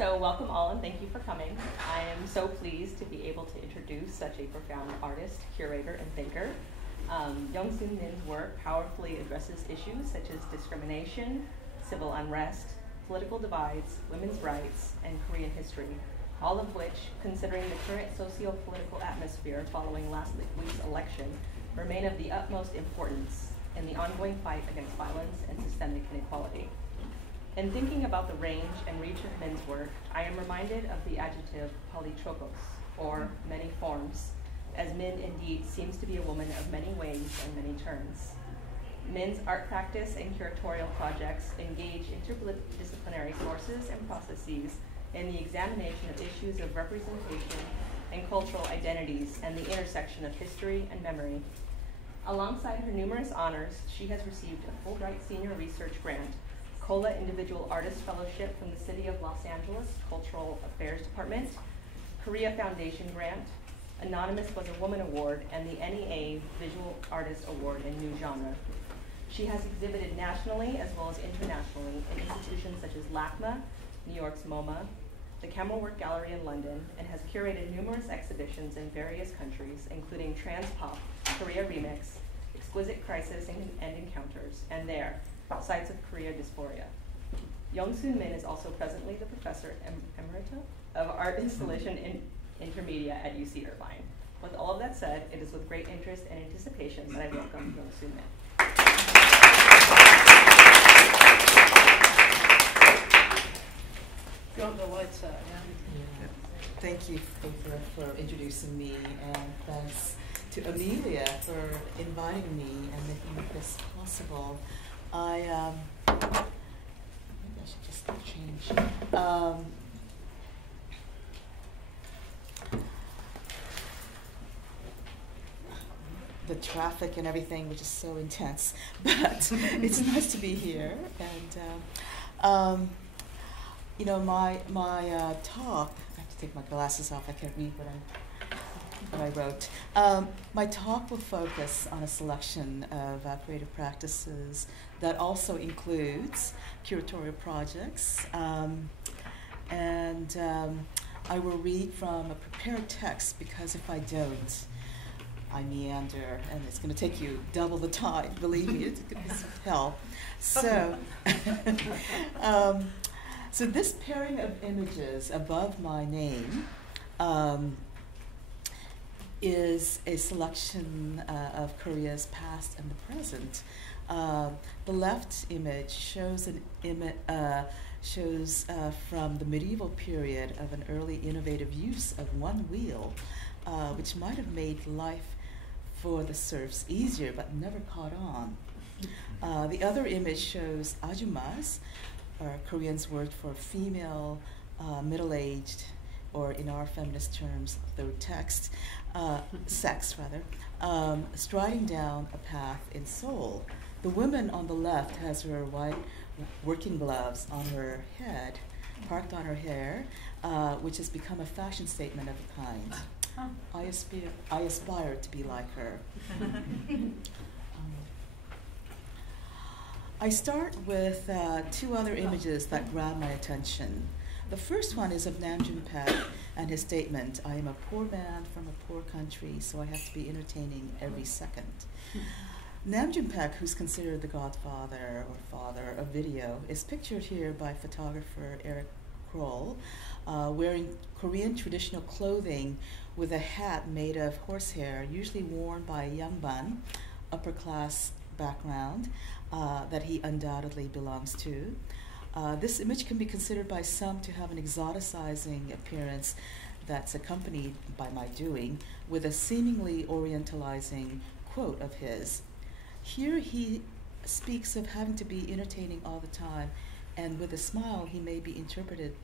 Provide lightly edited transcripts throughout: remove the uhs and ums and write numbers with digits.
So welcome all and thank you for coming. I am so pleased to be able to introduce such a profound artist, curator, and thinker. Yong Min's work powerfully addresses issues such as discrimination, civil unrest, political divides, women's rights, and Korean history, all of which, considering the current socio-political atmosphere following last week's election, remain of the utmost importance in the ongoing fight against violence and systemic inequality. In thinking about the range and reach of Min's work, I am reminded of the adjective polytropos, or many forms, as Min indeed seems to be a woman of many ways and many turns. Min's art practice and curatorial projects engage interdisciplinary sources and processes in the examination of issues of representation and cultural identities and the intersection of history and memory. Alongside her numerous honors, she has received a Fulbright Senior Research Grant, COLA Individual Artist Fellowship from the City of Los Angeles Cultural Affairs Department, Korea Foundation Grant, Anonymous was a Woman Award, and the NEA Visual Artist Award in New Genre. She has exhibited nationally as well as internationally in institutions such as LACMA, New York's MoMA, the Camera Work Gallery in London, and has curated numerous exhibitions in various countries, including Trans Pop, Korea Remix, Exquisite Crisis and Encounters, and There, Sites of Korea Dysphoria. Yong Min is also presently the Professor Emerita of Art Installation in Intermedia at UC Irvine. With all of that said, it is with great interest and anticipation that I welcome Yong Min. Got the lights out, yeah. Thank you for introducing me, and thanks to Amelia for inviting me and making this possible. Maybe I should just change. The traffic and everything, which is so intense, but it's nice to be here. And you know, my talk. I have to take my glasses off. I can't read what I wrote. My talk will focus on a selection of creative practices that also includes curatorial projects. And I will read from a prepared text, because if I don't, I meander, and it's going to take you double the time. Believe me, it's hell. So, so this pairing of images above my name is a selection of Korea's past and the present. The left image shows from the medieval period of an early innovative use of one wheel, which might have made life for the serfs easier, but never caught on. The other image shows ajumas, or Korean's word for female, middle-aged, or in our feminist terms, third text, sex rather, striding down a path in Seoul. The woman on the left has her white working gloves on her head, parked on her hair, which has become a fashion statement of a kind. I aspire to be like her. I start with two other images that grab my attention. The first one is of Namjoon Paik and his statement, "I am a poor man from a poor country, so I have to be entertaining every second." Namjoon Paik, who's considered the godfather or father of video, is pictured here by photographer Eric Kroll, wearing Korean traditional clothing with a hat made of horsehair, usually worn by a young bun, upper class background, that he undoubtedly belongs to. This image can be considered by some to have an exoticizing appearance that's accompanied by my doing, with a seemingly orientalizing quote of his. Here he speaks of having to be entertaining all the time, and with a smile he may be interpreted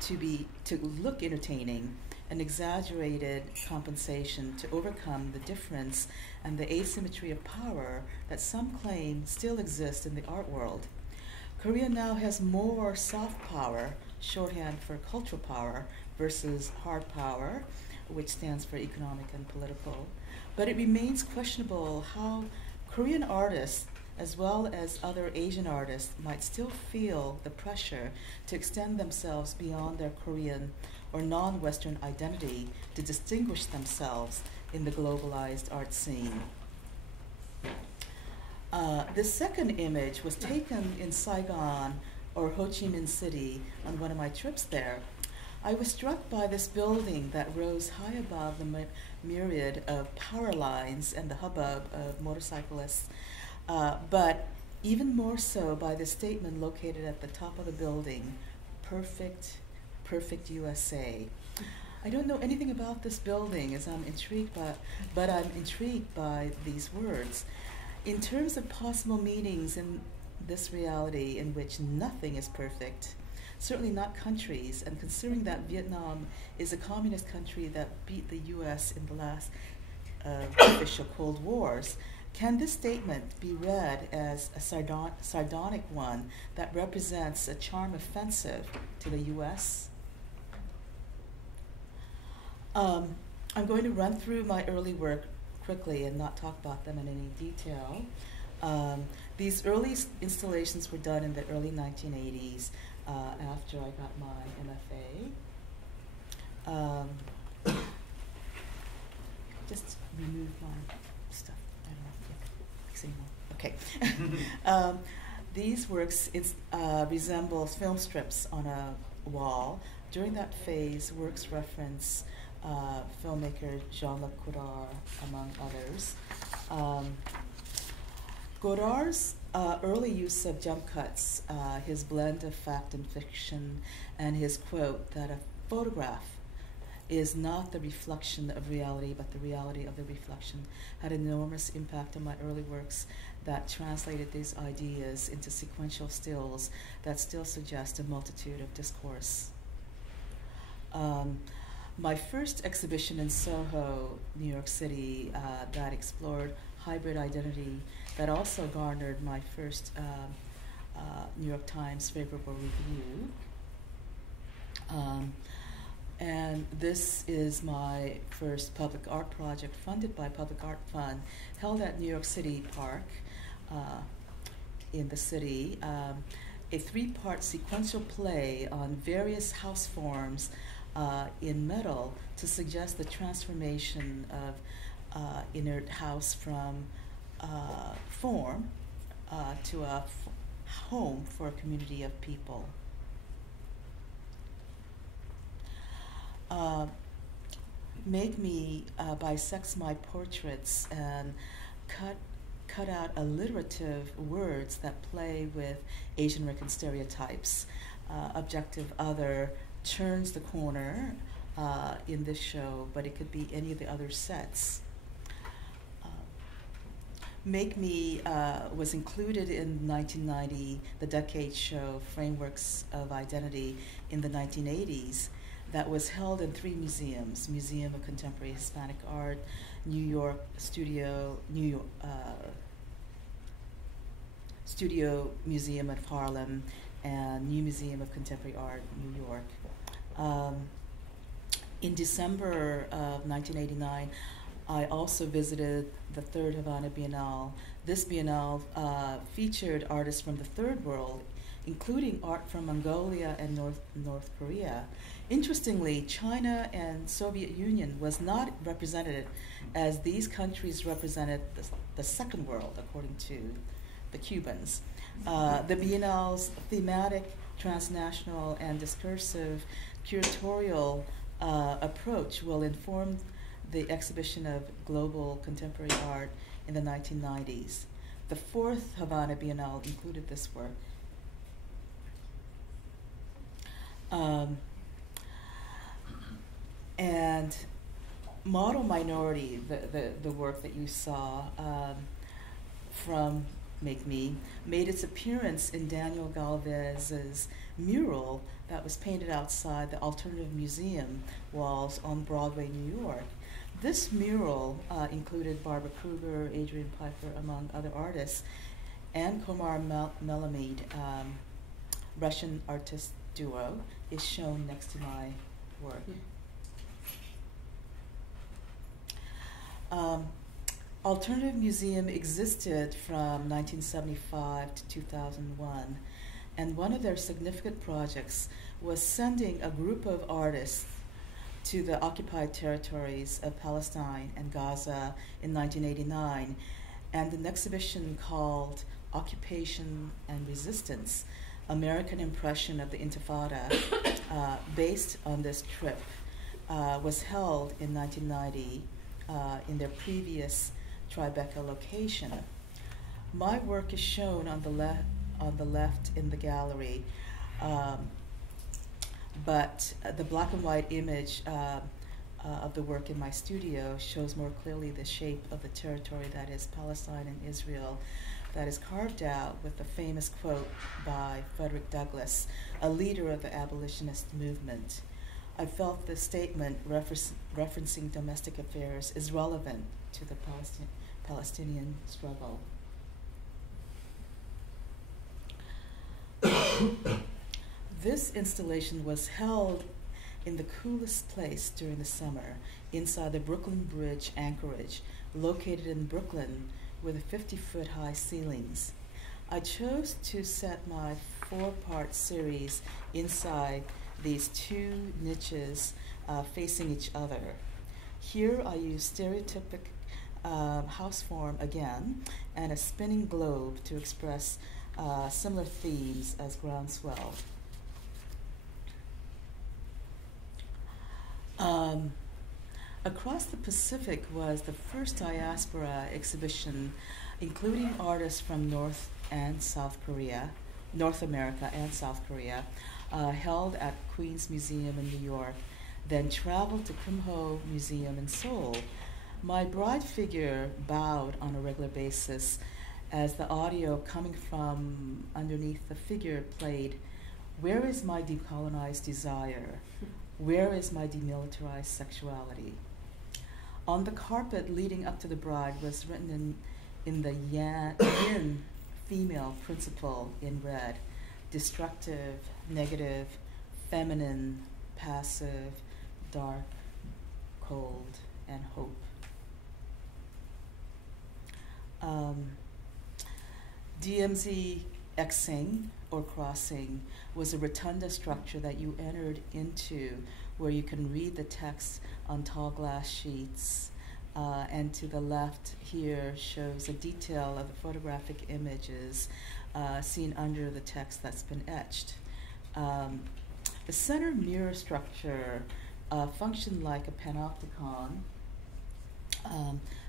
to look entertaining, an exaggerated compensation to overcome the difference and the asymmetry of power that some claim still exists in the art world. Korea now has more soft power, shorthand for cultural power, versus hard power, which stands for economic and political. But it remains questionable how Korean artists as well as other Asian artists, might still feel the pressure to extend themselves beyond their Korean or non-Western identity to distinguish themselves in the globalized art scene. This second image was taken in Saigon or Ho Chi Minh City on one of my trips there. I was struck by this building that rose high above the myriad of power lines and the hubbub of motorcyclists, but even more so by the statement located at the top of the building, "Perfect, perfect USA." I don't know anything about this building, as I'm intrigued but I'm intrigued by these words. In terms of possible meanings in this reality in which nothing is perfect, certainly not countries, and considering that Vietnam is a communist country that beat the U.S. in the last official Cold Wars, can this statement be read as a sardonic one that represents a charm offensive to the U.S.? I'm going to run through my early work quickly and not talk about them in any detail. These early installations were done in the early 1980s after I got my MFA. Just remove my stuff. I don't know if okay. These works resemble film strips on a wall. During that phase, works reference filmmaker Jean-Luc Godard, among others. Godard's early use of jump cuts, his blend of fact and fiction, and his quote that a photograph is not the reflection of reality, but the reality of the reflection, had enormous impact on my early works that translated these ideas into sequential stills that still suggest a multitude of discourse. My first exhibition in Soho, New York City, that explored hybrid identity, that also garnered my first New York Times favorable review. And this is my first public art project funded by Public Art Fund, held at New York City Park in the city, a three-part sequential play on various house forms in metal to suggest the transformation of inert house from form to a home for a community of people. Make Me bisects my portraits and cut out alliterative words that play with Asian American stereotypes. Objective other turns the corner in this show, but it could be any of the other sets. Make Me was included in 1990, the Decade show, Frameworks of Identity, in the 1980s, that was held in three museums: Museum of Contemporary Hispanic Art, New York Studio Museum at Harlem, and New Museum of Contemporary Art, New York. In December of 1989, I also visited the Third Havana Biennale. This Biennale featured artists from the Third World, including art from Mongolia and North Korea. Interestingly, China and Soviet Union was not represented, as these countries represented the Second World, according to the Cubans. The Biennale's thematic, transnational, and discursive curatorial approach will inform the exhibition of global contemporary art in the 1990s. The fourth Havana Biennale included this work. And Model Minority, the work that you saw from Make Me, made its appearance in Daniel Galvez's mural that was painted outside the Alternative Museum walls on Broadway, New York. This mural included Barbara Kruger, Adrian Piper, among other artists, and Komar Melamed, Russian artist duo, is shown next to my work. Alternative Museum existed from 1975 to 2001, and one of their significant projects was sending a group of artists to the occupied territories of Palestine and Gaza in 1989, and an exhibition called Occupation and Resistance, American Impression of the Intifada, based on this trip, was held in 1990 in their previous Tribeca location. My work is shown on the left in the gallery, but the black and white image of the work in my studio shows more clearly the shape of the territory that is Palestine and Israel, that is carved out with the famous quote by Frederick Douglass, a leader of the abolitionist movement. I felt the statement referencing domestic affairs is relevant to the Palestinian struggle. This installation was held in the coolest place during the summer, inside the Brooklyn Bridge anchorage, located in Brooklyn with 50-foot high ceilings. I chose to set my 4-part series inside these two niches facing each other. Here I use stereotypic house form again and a spinning globe to express similar themes as groundswell. Across the Pacific was the first diaspora exhibition, including artists from North America and South Korea, held at Queens Museum in New York, then traveled to Kumho Museum in Seoul. My bride figure bowed on a regular basis as the audio coming from underneath the figure played, "Where is my decolonized desire? Where is my demilitarized sexuality?" On the carpet leading up to the bride was written in the yin female principle in red: destructive, negative, feminine, passive, dark, cold, and hope. DMZ Xing, or crossing, was a rotunda structure that you entered into where you can read the text on tall glass sheets. And to the left here shows a detail of the photographic images seen under the text that's been etched. The center mirror structure functioned like a panopticon.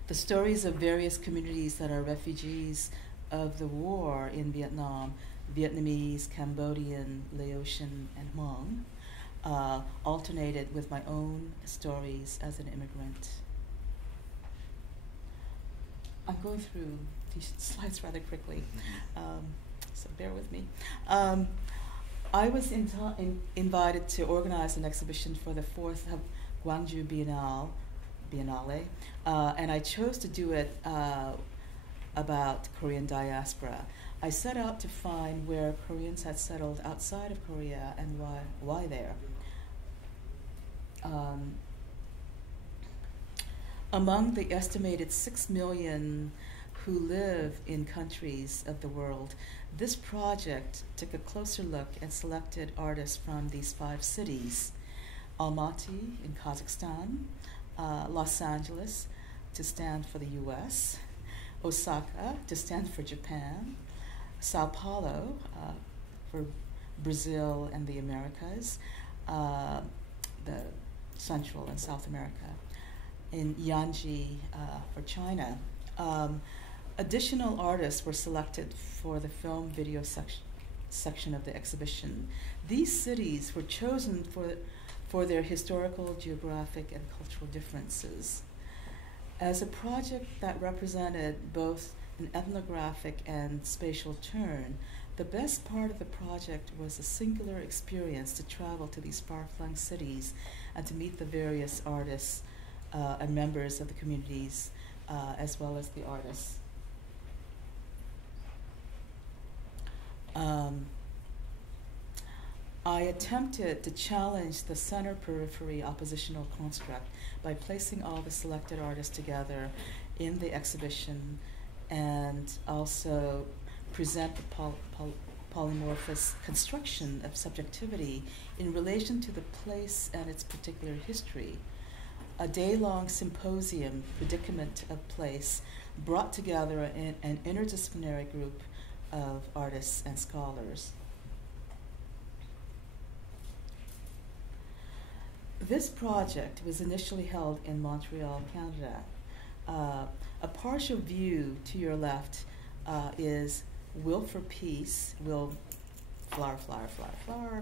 The stories of various communities that are refugees of the war in Vietnam, Vietnamese, Cambodian, Laotian, and Hmong, alternated with my own stories as an immigrant. I'm going through these slides rather quickly, so bear with me. I was invited to organize an exhibition for the 4th Gwangju Biennale, and I chose to do it about Korean diaspora. I set out to find where Koreans had settled outside of Korea and why there. Among the estimated 6 million who live in countries of the world, this project took a closer look and selected artists from these 5 cities: Almaty in Kazakhstan, Los Angeles to stand for the US, Osaka to stand for Japan, Sao Paulo for Brazil and the Americas, the Central and South America, in Yanji for China. Additional artists were selected for the film video section of the exhibition. These cities were chosen for their historical, geographic, and cultural differences. As a project that represented both an ethnographic and spatial turn, the best part of the project was a singular experience to travel to these far-flung cities and to meet the various artists and members of the communities, as well as the artists. I attempted to challenge the center-periphery oppositional construct by placing all the selected artists together in the exhibition and also present the polymorphous construction of subjectivity in relation to the place and its particular history. A day-long symposium, Predicament of Place, brought together an interdisciplinary group of artists and scholars. This project was initially held in Montreal, Canada. A partial view to your left is Will for Peace, flower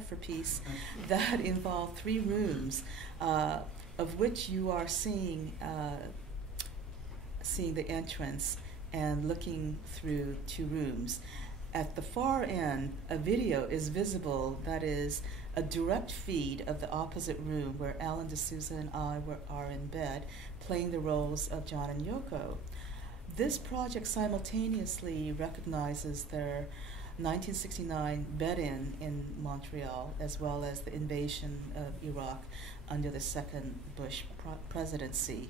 for peace, that involved 3 rooms, of which you are seeing the entrance and looking through 2 rooms. At the far end, a video is visible that is a direct feed of the opposite room where Alan D'Souza and I are in bed, playing the roles of John and Yoko. This project simultaneously recognizes their 1969 bed-in Montreal, as well as the invasion of Iraq under the second Bush presidency.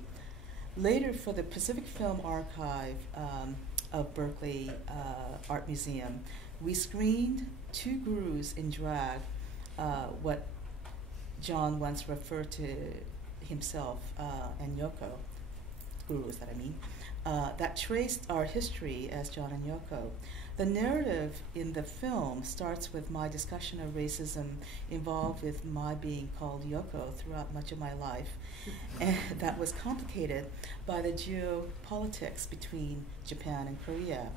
Later, for the Pacific Film Archive of Berkeley Art Museum, we screened 2 gurus in drag, what John once referred to himself and Yoko, gurus that I mean, that traced our history as John and Yoko. The narrative in the film starts with my discussion of racism involved with my being called Yoko throughout much of my life, and that was complicated by the geopolitics between Japan and Korea.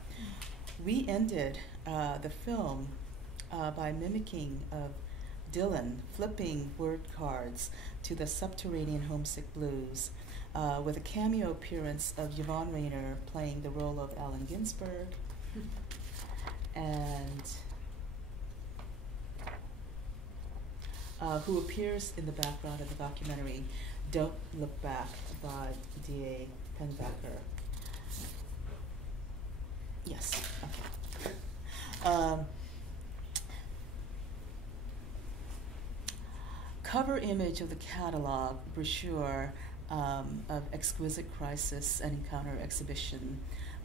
We ended the film by mimicking Dylan flipping word cards to the subterranean homesick blues, with a cameo appearance of Yvonne Rainer playing the role of Allen Ginsberg, and who appears in the background of the documentary Don't Look Back by D.A. Penbacker. Yes, okay. Cover image of the catalog brochure of Exquisite Crisis and Encounter exhibition.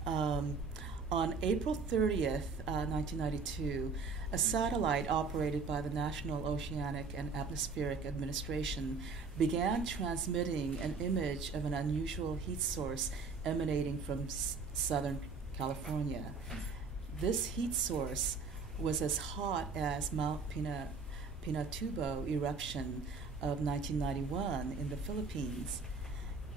On April 30th, 1992, a satellite operated by the National Oceanic and Atmospheric Administration began transmitting an image of an unusual heat source emanating from Southern California. This heat source was as hot as Mount Pinatubo eruption of 1991 in the Philippines,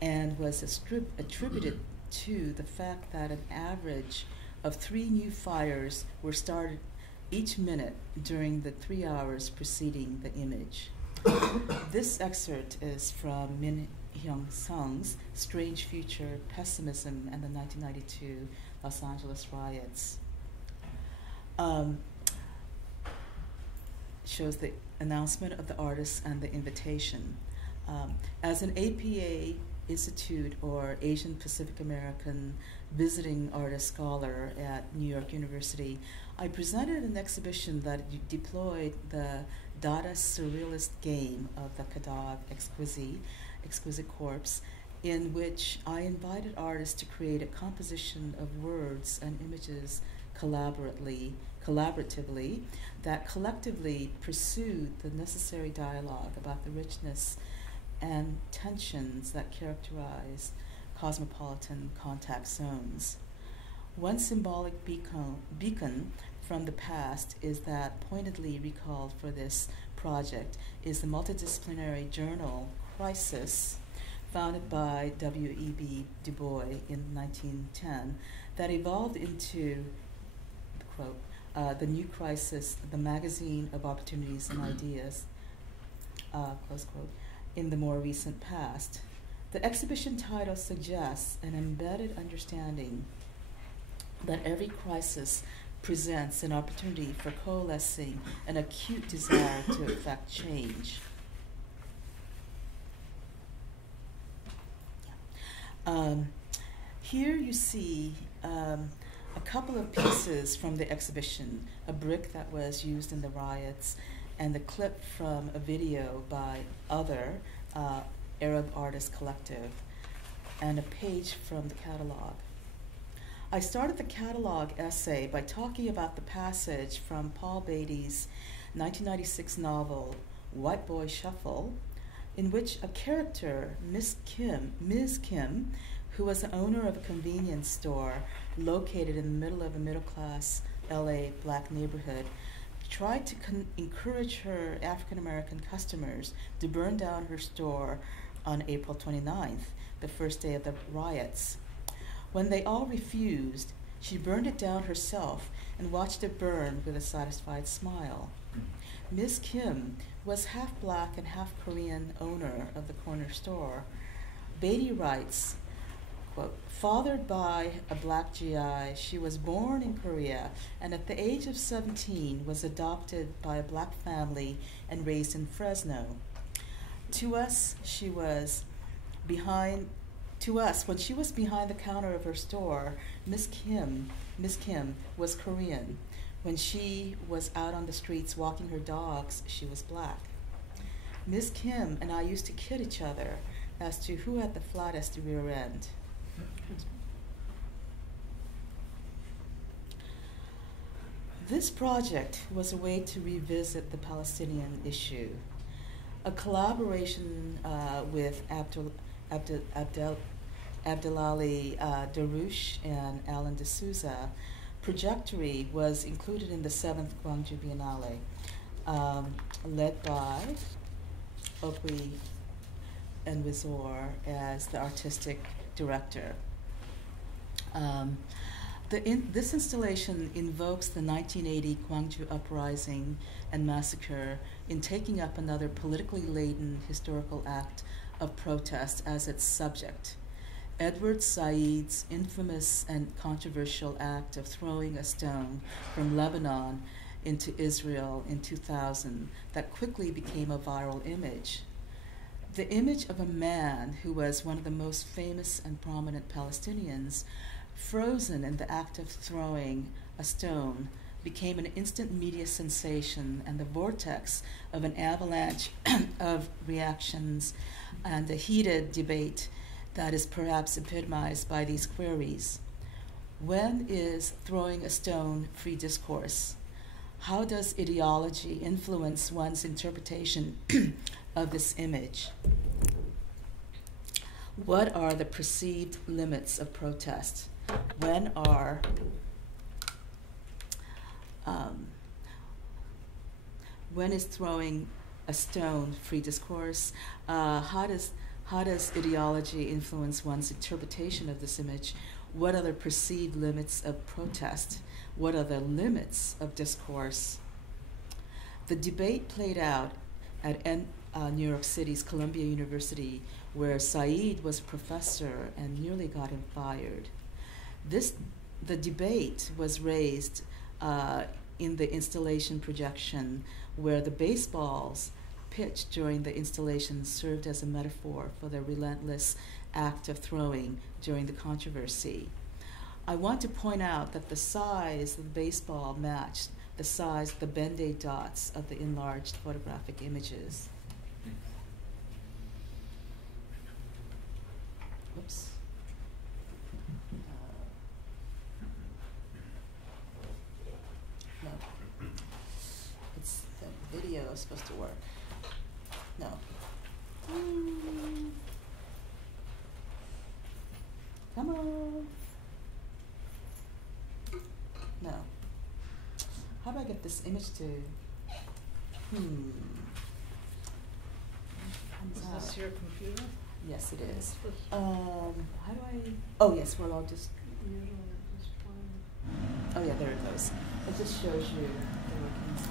and was attributed to the fact that an average of 3 new fires were started each minute during the 3 hours preceding the image. This excerpt is from Min Hyung Sung's Strange Future, Pessimism, and the 1992 Los Angeles riots. Shows the announcement of the artists and the invitation. As an APA Institute or Asian Pacific American visiting artist scholar at New York University, I presented an exhibition that deployed the Dada surrealist game of the Kadab Exquisite Corpse, in which I invited artists to create a composition of words and images collaboratively that collectively pursued the necessary dialogue about the richness and tensions that characterize cosmopolitan contact zones. One symbolic beacon from the past is that pointedly recalled for this project is the multidisciplinary journal Crisis, founded by W.E.B. Du Bois in 1910, that evolved into, quote, the New Crisis, the magazine of opportunities and ideas, close quote, in the more recent past. The exhibition title suggests an embedded understanding that every crisis presents an opportunity for coalescing an acute desire to effect change. Here you see a couple of pieces from the exhibition, a brick that was used in the riots, and the clip from a video by Other, Arab Artist Collective. and a page from the catalog. I started the catalog essay by talking about the passage from Paul Beatty's 1996 novel, White Boy Shuffle, in which a character, Ms. Kim, who was the owner of a convenience store located in the middle of a middle-class LA black neighborhood, tried to encourage her African-American customers to burn down her store on April 29th, the first day of the riots. When they all refused, she burned it down herself and watched it burn with a satisfied smile. Ms. Kim was half black and half Korean owner of the corner store. Beatty writes, quote, fathered by a black GI, she was born in Korea and at the age of 17 was adopted by a black family and raised in Fresno. To us, when she was behind the counter of her store, Miss Kim was Korean. When she was out on the streets walking her dogs, she was black. Miss Kim and I used to kid each other as to who had the flattest rear end. This project was a way to revisit the Palestinian issue. A collaboration with Abdelali Darouche and Alan D'Souza, Trajectory was included in the 7th Gwangju Biennale, led by Okwi and Wizor as the artistic director. This installation invokes the 1980 Gwangju uprising and massacre in taking up another politically laden historical act of protest as its subject. Edward Said's infamous and controversial act of throwing a stone from Lebanon into Israel in 2000 that quickly became a viral image. The image of a man who was one of the most famous and prominent Palestinians, frozen in the act of throwing a stone, became an instant media sensation and the vortex of an avalanche of reactions and a heated debate that is perhaps epitomized by these queries. When is throwing a stone free discourse? How does ideology influence one's interpretation of this image? What are the perceived limits of protest? When is throwing a stone free discourse? How does ideology influence one's interpretation of this image? What are the perceived limits of protest? What are the limits of discourse? The debate played out at New York City's Columbia University, where Said was a professor and nearly got him fired. The debate was raised in the installation projection, where the baseballs pitched during the installation served as a metaphor for the relentless act of throwing during the controversy. I want to point out that the size of the baseball matched the size of the Band-Aid dots of the enlarged photographic images. Whoops. No. It's the video is supposed to work. No. Come on. No. How do I get this image to? Is this your computer? Yes, it is. How do I? Oh, yes. Well, I'll just. Oh, yeah. There it goes. It just shows you the workings.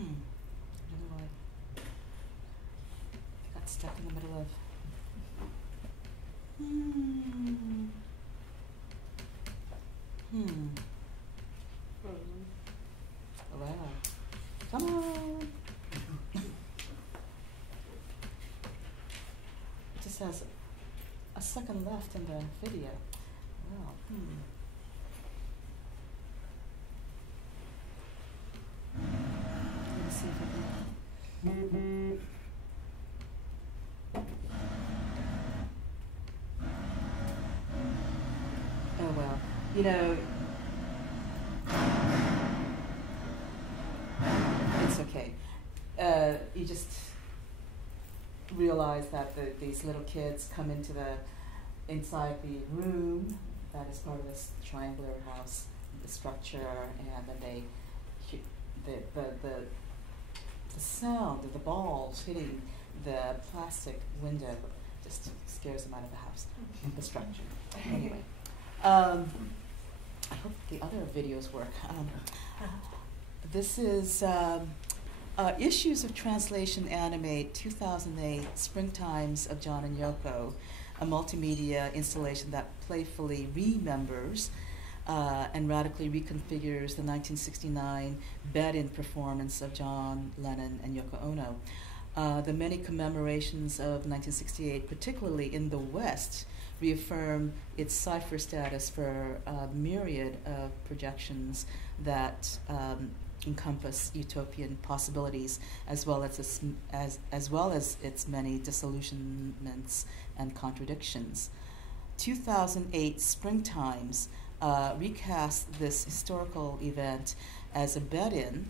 I don't know why. I got stuck in the middle of. Frozen. Wow. Come on. It just has a second left in the video. Wow. Let me see if I can. Oh well. You know, it's okay. You just realize that these little kids come inside the room that is part of this triangular house, the structure, and then the sound of the balls hitting the plastic window just scares them out of the house, the structure. Anyway, I hope the other videos work. This is Issues of Translation Animate 2008 Springtimes of John and Yoko, a multimedia installation that playfully remembers and radically reconfigures the 1969 bed-in performance of John Lennon and Yoko Ono. The many commemorations of 1968, particularly in the West, reaffirm its cipher status for a myriad of projections that encompass utopian possibilities, as well as its many disillusionments and contradictions. 2008 Springtimes recast this historical event as a bed-in,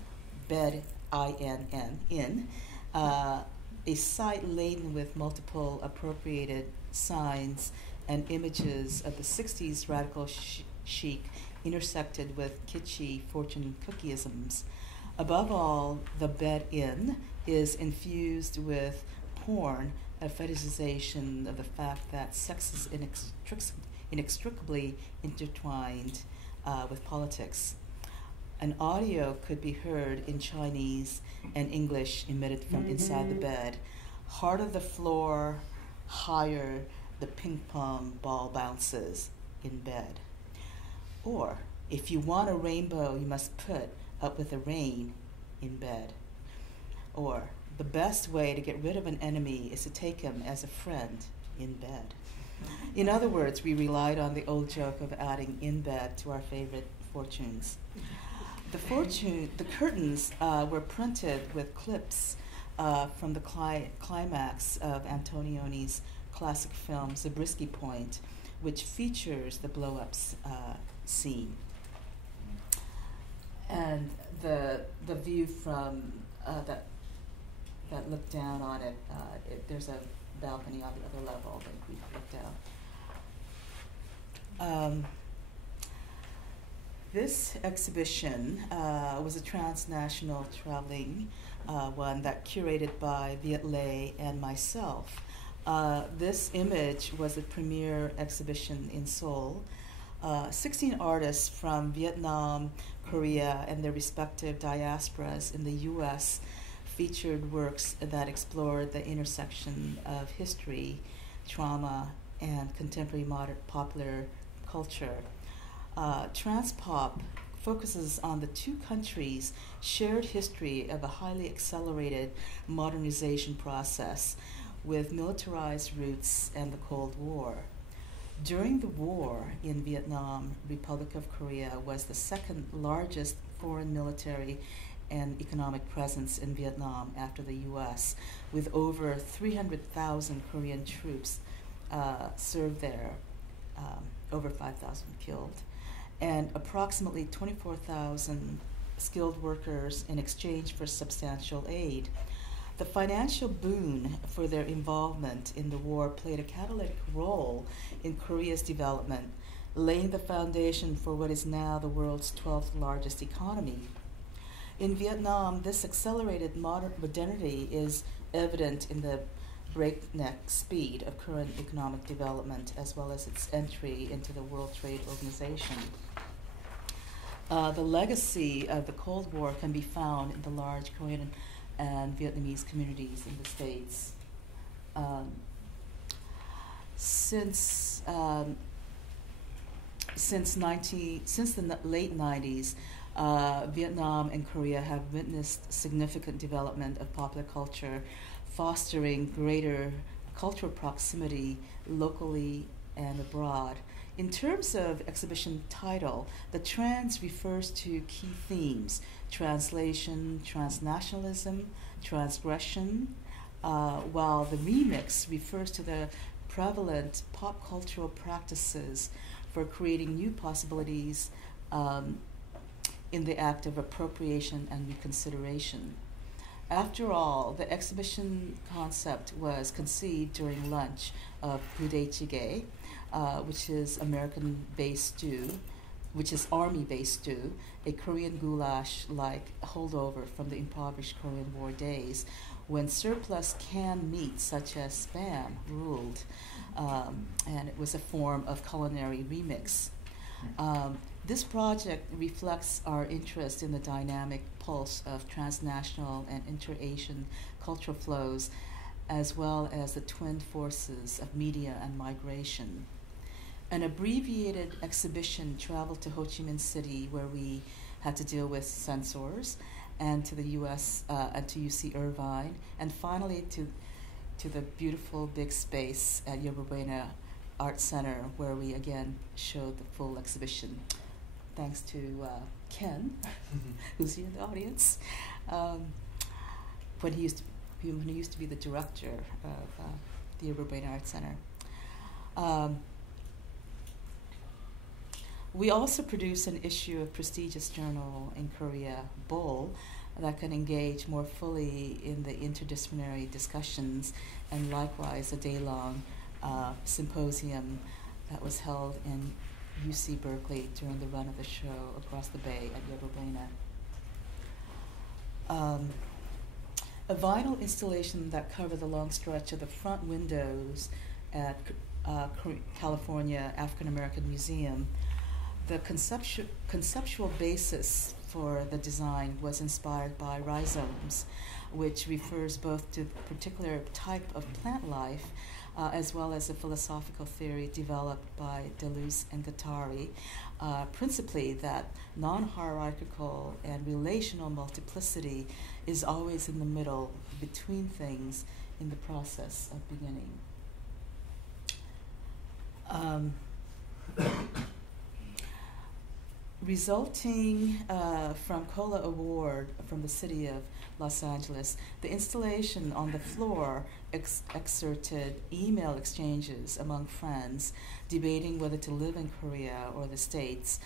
in, a site laden with multiple appropriated signs and images of the 60s radical chic intersected with kitschy fortune cookieisms. Above all, the bed-in is infused with porn, a fetishization of the fact that sex is inextricably intertwined with politics. An audio could be heard in Chinese and English emitted from inside the bed. Hard of the floor, higher the ping pong ball bounces in bed. Or, if you want a rainbow, you must put up with the rain in bed. Or, the best way to get rid of an enemy is to take him as a friend in bed. In other words, we relied on the old joke of adding in bed to our favorite fortunes. The curtains were printed with clips from the climax of Antonioni's classic film Zabriskie Point, which features the blow-ups scene. And the view from that looked down on it, there's a balcony on the other level that we looked down. This exhibition was a transnational traveling one that curated by Viet Le and myself. This image was a premiere exhibition in Seoul. 16 artists from Vietnam, Korea, and their respective diasporas in the U.S. featured works that explored the intersection of history, trauma, and contemporary modern popular culture. Transpop focuses on the two countries' shared history of a highly accelerated modernization process with militarized roots and the Cold War. During the war in Vietnam, Republic of Korea was the second largest foreign military and economic presence in Vietnam after the U.S., with over 300,000 Korean troops served there, over 5,000 killed, and approximately 24,000 skilled workers in exchange for substantial aid. The financial boon for their involvement in the war played a catalytic role in Korea's development, laying the foundation for what is now the world's 12th largest economy. In Vietnam, this accelerated modernity is evident in the breakneck speed of current economic development, as well as its entry into the World Trade Organization. The legacy of the Cold War can be found in the large Korean and Vietnamese communities in the States. Since the late 90s, Vietnam and Korea have witnessed significant development of popular culture, fostering greater cultural proximity locally and abroad. In terms of exhibition title, the trans refers to key themes: translation, transnationalism, transgression, while the remix refers to the prevalent pop cultural practices for creating new possibilities in the act of appropriation and reconsideration. After all, the exhibition concept was conceived during lunch of budae-jjigae, which is American-based stew, which is army-based stew, a Korean goulash-like holdover from the impoverished Korean War days, when surplus canned meat such as Spam ruled, and it was a form of culinary remix. This project reflects our interest in the dynamic pulse of transnational and inter-Asian cultural flows, as well as the twin forces of media and migration. An abbreviated exhibition traveled to Ho Chi Minh City, where we had to deal with censors, and to the U.S. And to UC Irvine, and finally to the beautiful big space at Yerba Buena Art Center, where we again showed the full exhibition. Thanks to Ken, who's here in the audience, when he used to be the director of the Yerba Buena Art Center. We also produce an issue of prestigious journal in Korea, Bull, that can engage more fully in the interdisciplinary discussions, and likewise a day-long symposium that was held in UC Berkeley during the run of the show across the bay at Yerba Buena. A vinyl installation that covered the long stretch of the front windows at California African American Museum. The conceptual basis for the design was inspired by rhizomes, which refers both to the particular type of plant life as well as a philosophical theory developed by Deleuze and Guattari, principally that non-hierarchical and relational multiplicity is always in the middle between things in the process of beginning. Resulting from COLA Award from the city of Los Angeles, the installation on the floor excerpted email exchanges among friends debating whether to live in Korea or the States,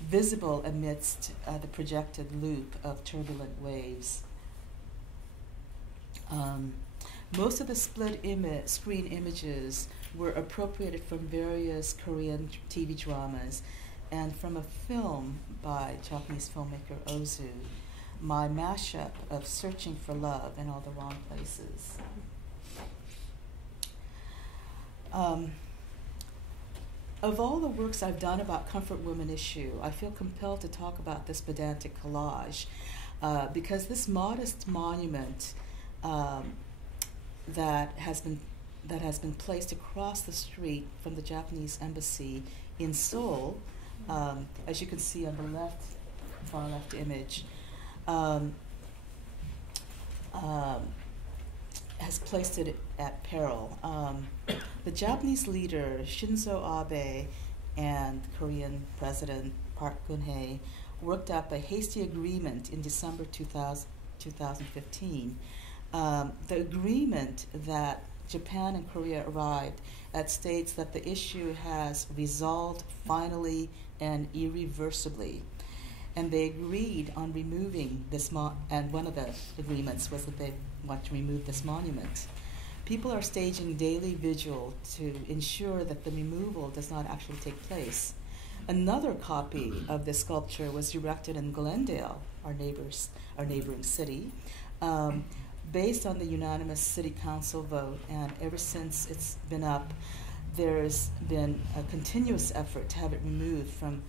visible amidst the projected loop of turbulent waves. Most of the split screen images were appropriated from various Korean TV dramas and from a film by Japanese filmmaker Ozu, my mashup of Searching for Love in All the Wrong Places. Of all the works I've done about comfort women issue, I feel compelled to talk about this pedantic collage because this modest monument that has been placed across the street from the Japanese embassy in Seoul, as you can see on the far left image, has placed it at peril. The Japanese leader Shinzo Abe and Korean President Park Geun-hye worked up a hasty agreement in December 2015. The agreement that Japan and Korea arrived at states that the issue has resolved finally and irreversibly. And they agreed on removing this and one of the agreements was that they want to remove this monument. People are staging daily vigil to ensure that the removal does not actually take place. Another copy of the sculpture was erected in Glendale, our neighboring city, based on the unanimous city council vote, and ever since it's been up, there's been a continuous effort to have it removed from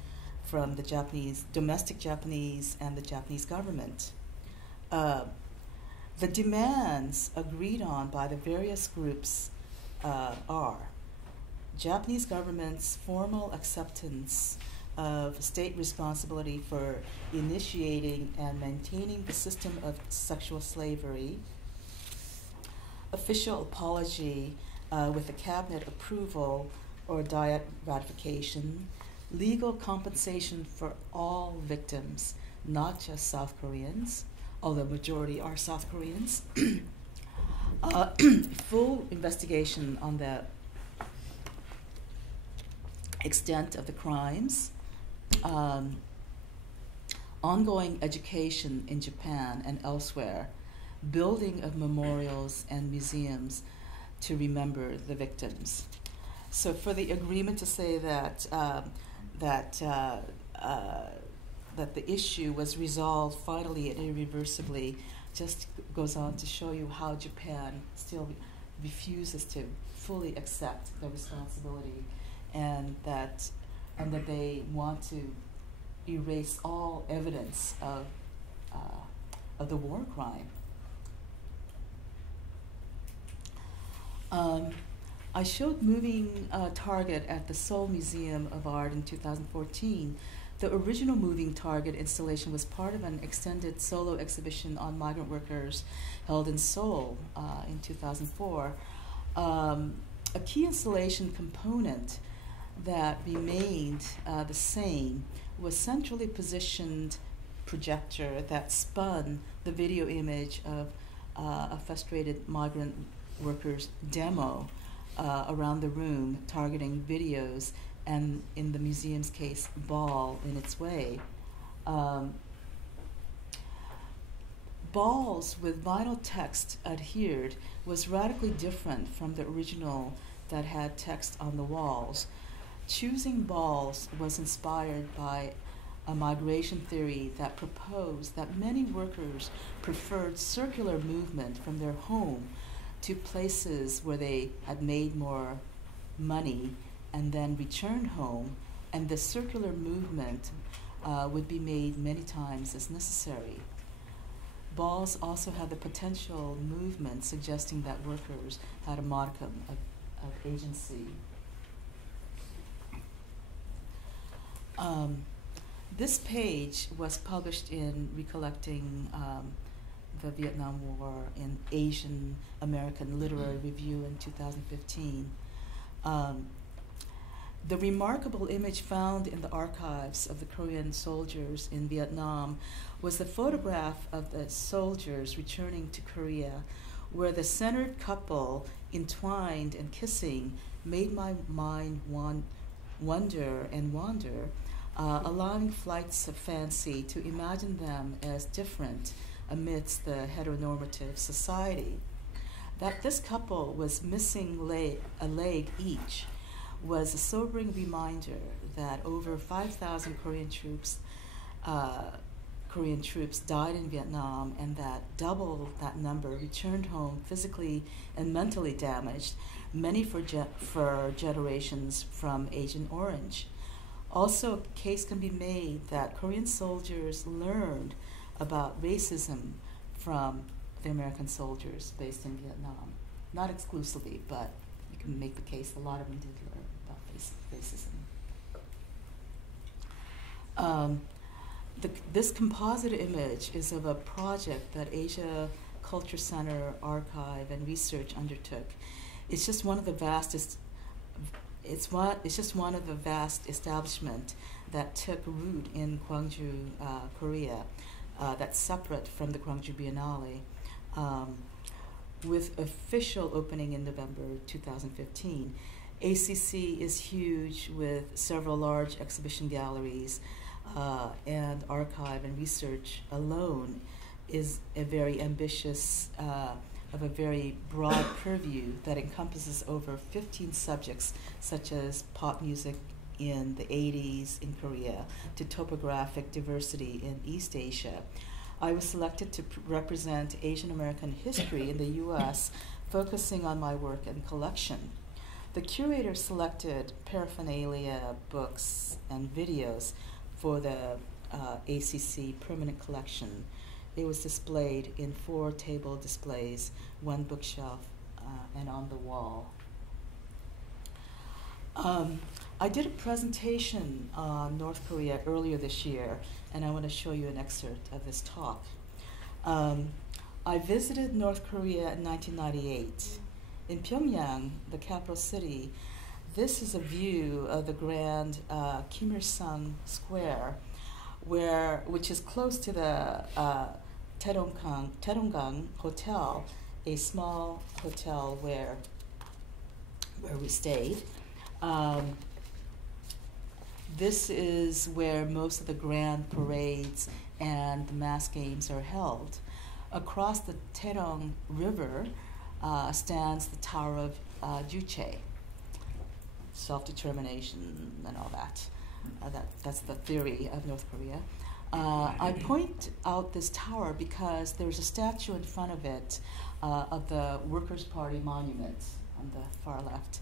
from the domestic Japanese and the Japanese government. The demands agreed on by the various groups are Japanese government's formal acceptance of state responsibility for initiating and maintaining the system of sexual slavery, official apology with the cabinet approval or Diet ratification, legal compensation for all victims, not just South Koreans, although majority are South Koreans, full investigation on the extent of the crimes, ongoing education in Japan and elsewhere, building of memorials and museums to remember the victims. So for the agreement to say that that the issue was resolved finally and irreversibly just goes on to show you how Japan still refuses to fully accept the responsibility, and that they want to erase all evidence of the war crime. I showed Moving Target at the Seoul Museum of Art in 2014. The original Moving Target installation was part of an extended solo exhibition on migrant workers held in Seoul in 2004. A key installation component that remained the same was centrally positioned projector that spun the video image of a frustrated migrant workers' demo around the room, targeting videos and, in the museum's case, ball in its way. Balls with vinyl text adhered was radically different from the original that had text on the walls. Choosing balls was inspired by a migration theory that proposed that many workers preferred circular movement from their home to places where they had made more money and then returned home, and the circular movement would be made many times as necessary. Balls also had the potential movement suggesting that workers had a modicum of agency. This page was published in Recollecting the Vietnam War in Asian American Literary Review in 2015. The remarkable image found in the archives of the Korean soldiers in Vietnam was the photograph of the soldiers returning to Korea, where the centered couple, entwined and kissing, made my mind wonder and wander, allowing flights of fancy to imagine them as different amidst the heteronormative society. That this couple was missing a leg each was a sobering reminder that over 5,000 Korean troops died in Vietnam, and that double that number returned home physically and mentally damaged, many for generations from Agent Orange. Also, a case can be made that Korean soldiers learned about racism from the American soldiers based in Vietnam. Not exclusively, but you can make the case a lot of them did learn about racism. This composite image is of a project that Asia Culture Center Archive and Research undertook. It's just one of the vast establishment that took root in Gwangju, Korea, that's separate from the Gwangju Biennale, with official opening in November 2015. ACC is huge with several large exhibition galleries, and archive and research alone is a very ambitious, of a very broad purview that encompasses over 15 subjects, such as pop music in the 80s in Korea to topographic diversity in East Asia. I was selected to represent Asian American history in the U.S., focusing on my work and collection. The curator selected paraphernalia, books, and videos for the ACC permanent collection. It was displayed in 4 table displays, 1 bookshelf, and on the wall. I did a presentation on North Korea earlier this year, and I want to show you an excerpt of this talk. I visited North Korea in 1998. In Pyongyang, the capital city, this is a view of the grand Kim Il-sung Square, which is close to the Taedonggang Hotel, a small hotel where we stayed. This is where most of the grand parades and the mass games are held. Across the Taedong River stands the Tower of Juche, self-determination and all that. That's the theory of North Korea. I point out this tower because there's a statue in front of it of the Workers' Party monument on the far left.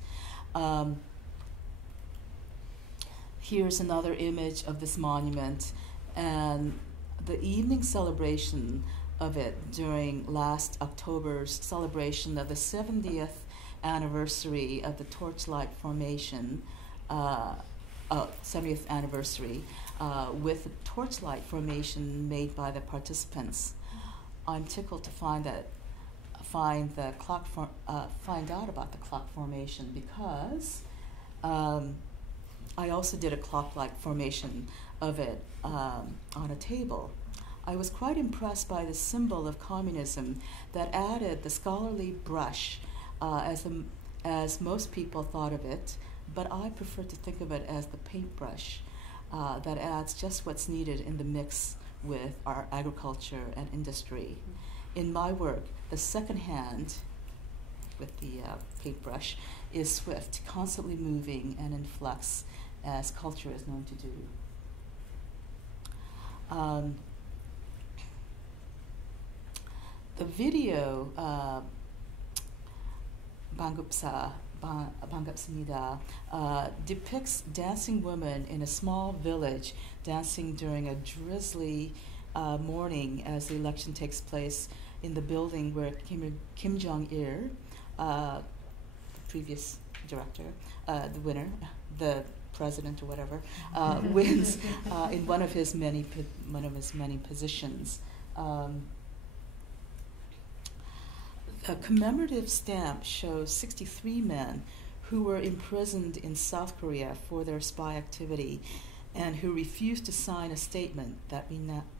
Here's another image of this monument, and the evening celebration of it during last October's celebration of the 70th anniversary of the Torchlight Formation, 70th anniversary, with the torchlight formation made by the participants. I'm tickled to find out about the clock formation because I also did a clock-like formation of it on a table. I was quite impressed by the symbol of communism that added the scholarly brush as most people thought of it, but I prefer to think of it as the paintbrush that adds just what's needed in the mix with our agriculture and industry. In my work, the second hand with the paintbrush is swift, constantly moving and in flux, as culture is known to do. The video, Bangapsamnida, depicts dancing women in a small village dancing during a drizzly morning as the election takes place in the building where Kim Jong-il, the previous director, the winner, the president or whatever, wins in one of his many positions. A commemorative stamp shows 63 men who were imprisoned in South Korea for their spy activity and who refused to sign a statement that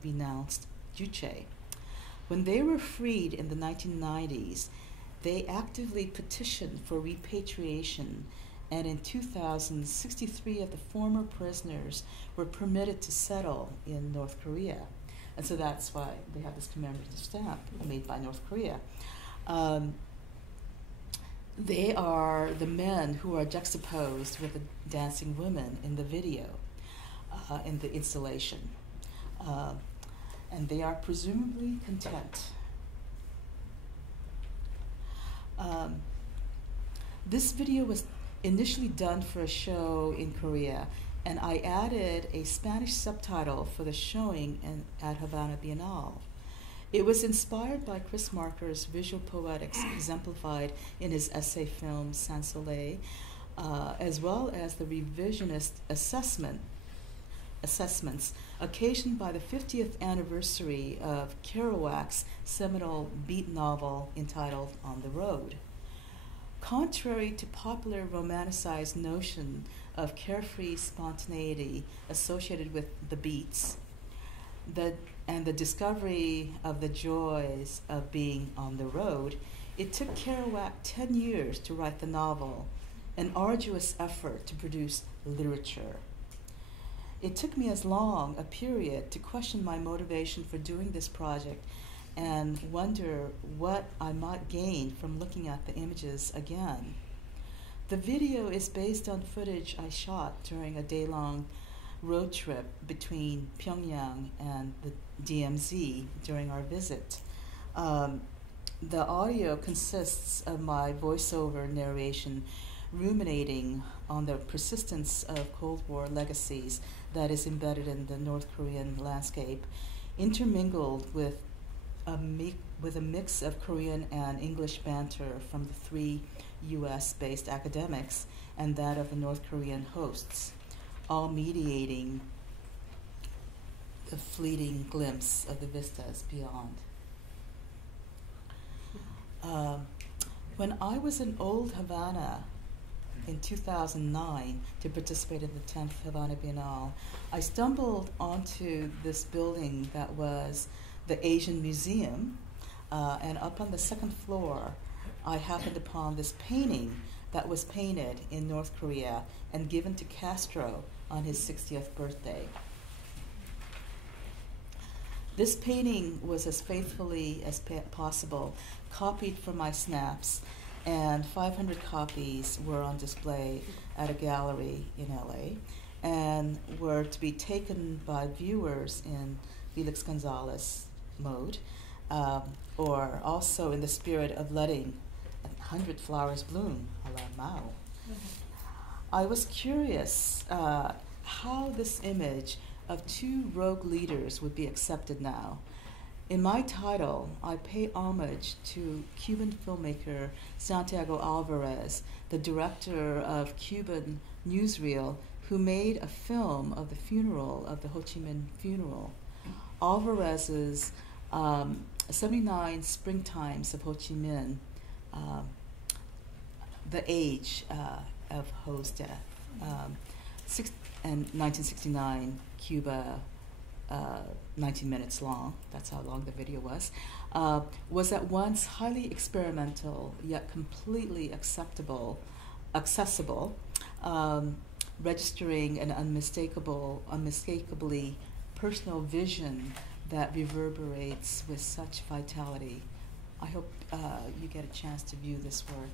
renounced Juche. When they were freed in the 1990s, they actively petitioned for repatriation, and in 2000, 63 of the former prisoners were permitted to settle in North Korea. And so that's why they have this commemorative stamp made by North Korea. They are the men who are juxtaposed with the dancing women in the video, in the installation. And they are presumably content. This video was initially done for a show in Korea, and I added a Spanish subtitle for the showing at Havana Biennale. It was inspired by Chris Marker's visual poetics exemplified in his essay film Sans Soleil, as well as the revisionist assessments occasioned by the 50th anniversary of Kerouac's seminal beat novel entitled On the Road. Contrary to popular romanticized notion of carefree spontaneity associated with the beats, and the discovery of the joys of being on the road, it took Kerouac 10 years to write the novel, an arduous effort to produce literature. It took me as long a period to question my motivation for doing this project and wonder what I might gain from looking at the images again. The video is based on footage I shot during a day-long road trip between Pyongyang and the DMZ during our visit. The audio consists of my voiceover narration ruminating on the persistence of Cold War legacies that is embedded in the North Korean landscape, intermingled with a mix of Korean and English banter from the three U.S.-based academics and that of the North Korean hosts, all mediating the fleeting glimpse of the vistas beyond. When I was in Old Havana in 2009 to participate in the 10th Havana Biennale, I stumbled onto this building that was the Asian Museum, and up on the second floor, I happened upon this painting that was painted in North Korea and given to Castro on his 60th birthday. This painting was as faithfully as possible copied from my snaps, and 500 copies were on display at a gallery in LA and were to be taken by viewers in Felix Gonzalez mode, or also in the spirit of letting 100 flowers bloom, a la Mao. Mm-hmm. I was curious how this image of two rogue leaders would be accepted now. In my title, I pay homage to Cuban filmmaker Santiago Alvarez, the director of Cuban newsreel, who made a film of the funeral, of the Ho Chi Minh funeral. Alvarez's 79 Springtimes of Ho Chi Minh, the age of Ho's death, and 1969, Cuba, 19 minutes long, that's how long the video was at once highly experimental, yet completely accessible, registering an unmistakably personal vision that reverberates with such vitality. I hope you get a chance to view this work.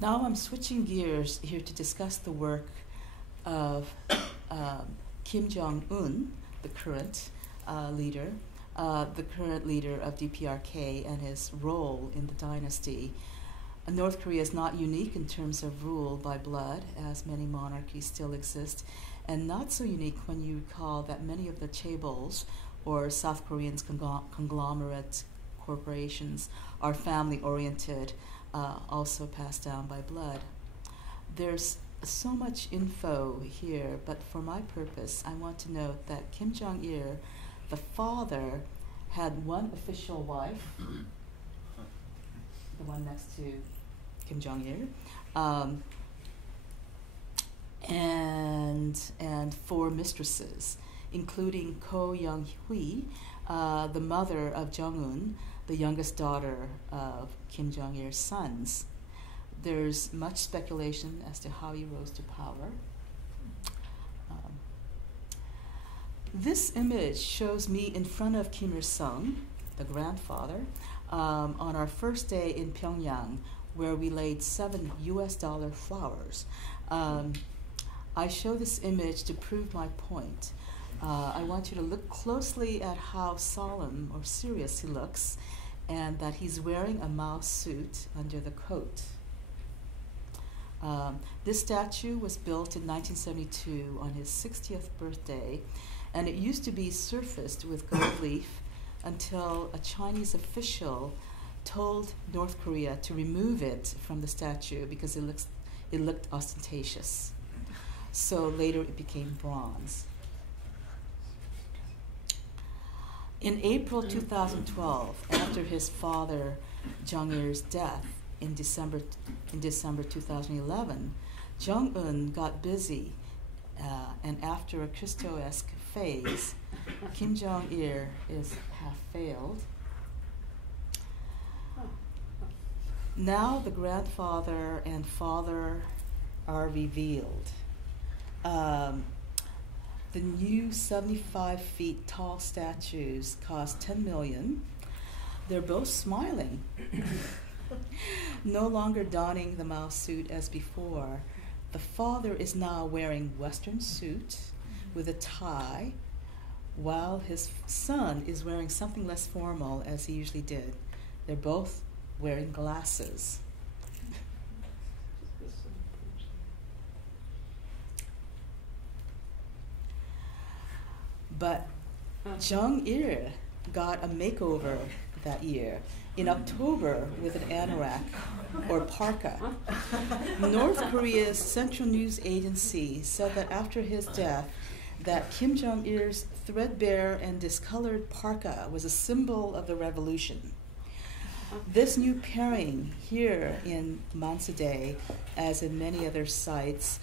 Now I'm switching gears here to discuss the work of Kim Jong-un, the current leader of DPRK, and his role in the dynasty. North Korea is not unique in terms of rule by blood, as many monarchies still exist, and not so unique when you recall that many of the chaebols, or South Koreans' conglomerate corporations, are family-oriented, also passed down by blood. There's so much info here, but for my purpose, I want to note that Kim Jong-il, the father, had one official wife, the one next to Kim Jong-il, and four mistresses, including Ko Young-hui, the mother of Jong-un, the youngest daughter of Kim Jong-il's sons. There's much speculation as to how he rose to power. This image shows me in front of Kim Il-sung, the grandfather, on our first day in Pyongyang, where we laid $7 flowers. I show this image to prove my point. I want you to look closely at how solemn or serious he looks, and that he's wearing a Mao suit under the coat. This statue was built in 1972 on his 60th birthday, and it used to be surfaced with gold leaf until a Chinese official told North Korea to remove it from the statue because it looked ostentatious. So later it became bronze. In April 2012, after his father Jong-il's death in December 2011, Jong-un got busy, and after a Christo-esque phase, Kim Jong-il is half failed. Now the grandfather and father are revealed. The new 75 feet tall statues cost $10 million. They're both smiling, no longer donning the Mao suit as before. The father is now wearing Western suit with a tie, while his son is wearing something less formal as he usually did. They're both wearing glasses. But Jong-il got a makeover that year in October with an anorak or parka. North Korea's Central News Agency said that after his death, that Kim Jong-il's threadbare and discolored parka was a symbol of the revolution. This new pairing here in Mansudae, as in many other sites,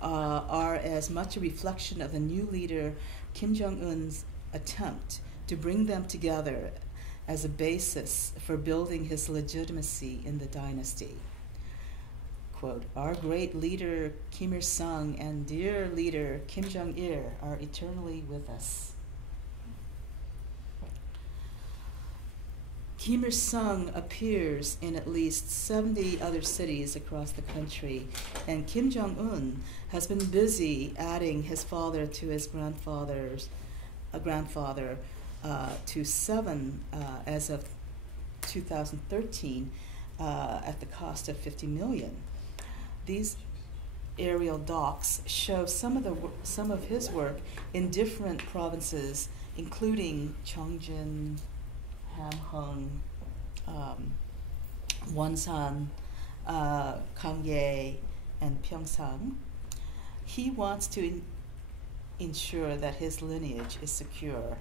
are as much a reflection of the new leader Kim Jong-un's attempt to bring them together as a basis for building his legitimacy in the dynasty. Quote, "Our great leader Kim Il-sung and dear leader Kim Jong-il are eternally with us." Kim Il-sung appears in at least 70 other cities across the country, and Kim Jong-un has been busy adding his father to his grandfather to 7 as of 2013 at the cost of 50 million. These aerial docs show some of his work in different provinces, including Cheongjin, Hamhung, Wonsan, Gangye, and Pyeongchang. He wants to ensure that his lineage is secure.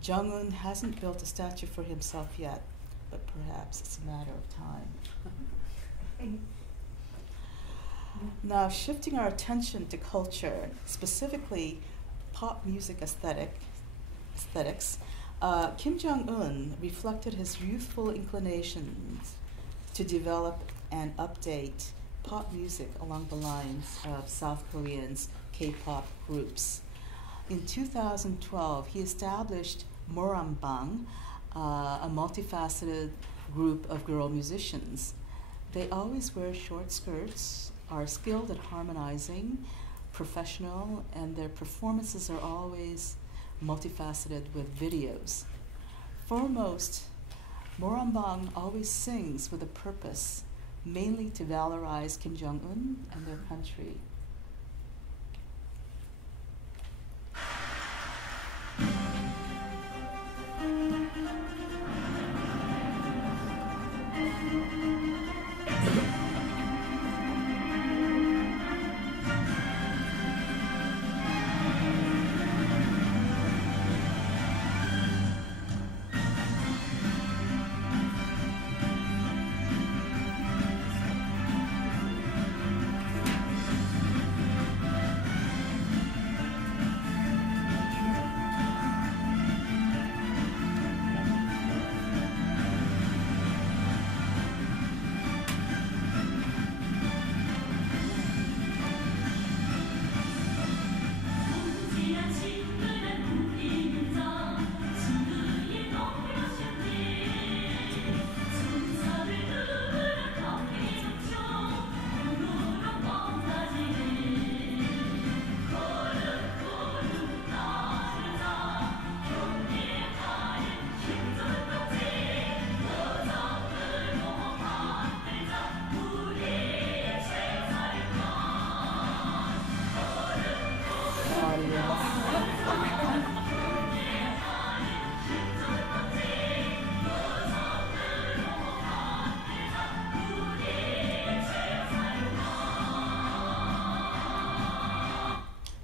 Jong-un hasn't built a statue for himself yet, but perhaps it's a matter of time. Now, shifting our attention to culture, specifically pop music aesthetics, Kim Jong-un reflected his youthful inclinations to develop and update pop music along the lines of South Koreans' K-pop groups. In 2012, he established Mural, a multifaceted group of girl musicians. They always wear short skirts, are skilled at harmonizing, professional, and their performances are always multifaceted with videos. Foremost, Mural always sings with a purpose, mainly to valorize Kim Jong-un and their country.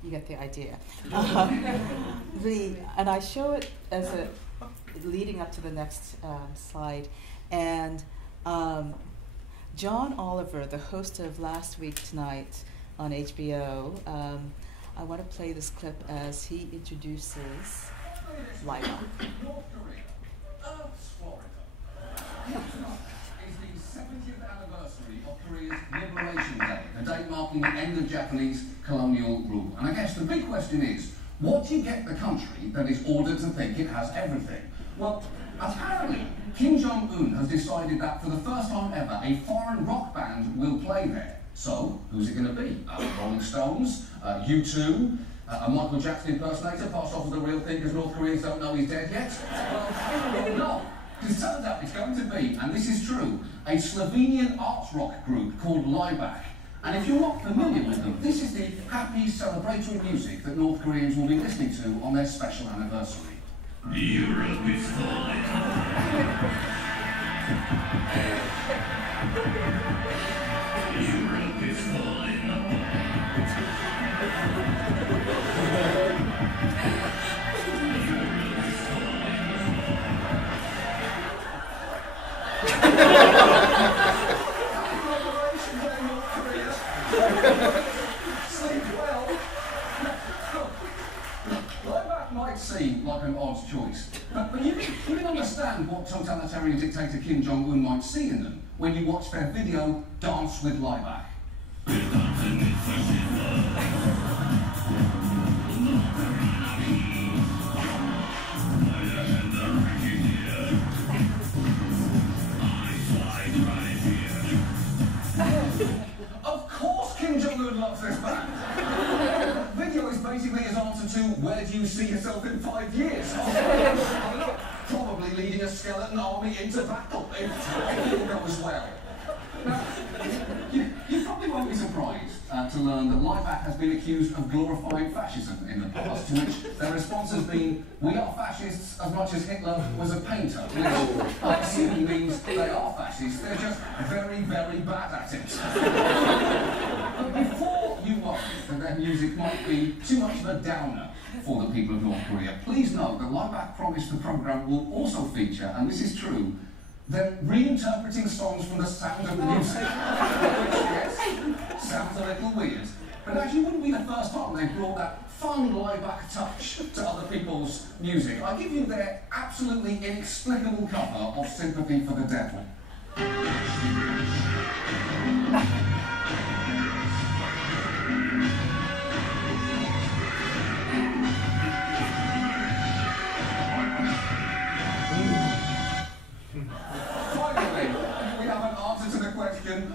You get the idea. And I show it as a leading up to the next slide. And John Oliver, the host of Last Week Tonight on HBO, I want to play this clip as he introduces Lila. North Korea, Earth's Florida. Is the 70th anniversary of Korea's Liberation Day, a date marking the end of Japanese colonial rule. And I guess the big question is, what do you get the country that is ordered to think it has everything? Well, apparently, Kim Jong-un has decided that for the first time ever, a foreign rock band will play there. So, who's it going to be? Rolling Stones? U2? A Michael Jackson impersonator passed off as the real thing because North Koreans don't know he's dead yet? Well, no. Because it turns out it's going to be, and this is true, a Slovenian art rock group called Laibach. And if you're not familiar with them, this is the happy, celebratory music that North Koreans will be listening to on their special anniversary. Europe is falling. Europe is falling apart. Sleep well. That might seem like an odd choice, but you can understand what totalitarian dictator Kim Jong-un might see in them when you watch their video Dance with Lieback. Of course Kim Jong-un loves this band. That video is basically his answer to where do you see yourself in 5 years? Probably leading a skeleton army into battle if it all goes well. Now, you probably won't be surprised to learn that Lieback has been accused of glorifying fascism in the past, to which their response has been, we are fascists as much as Hitler was a painter, which I assume means they are fascists, they're just very, very bad at it. But before you worry that their music might be too much of a downer for the people of North Korea, please note that Lieback promised the programme will also feature, and this is true, them reinterpreting songs from The Sound of Music, which, yes, sounds a little weird, but actually wouldn't be the first time they've brought that fun Lieback touch to other people's music. I give you their absolutely inexplicable cover of Sympathy for the Devil.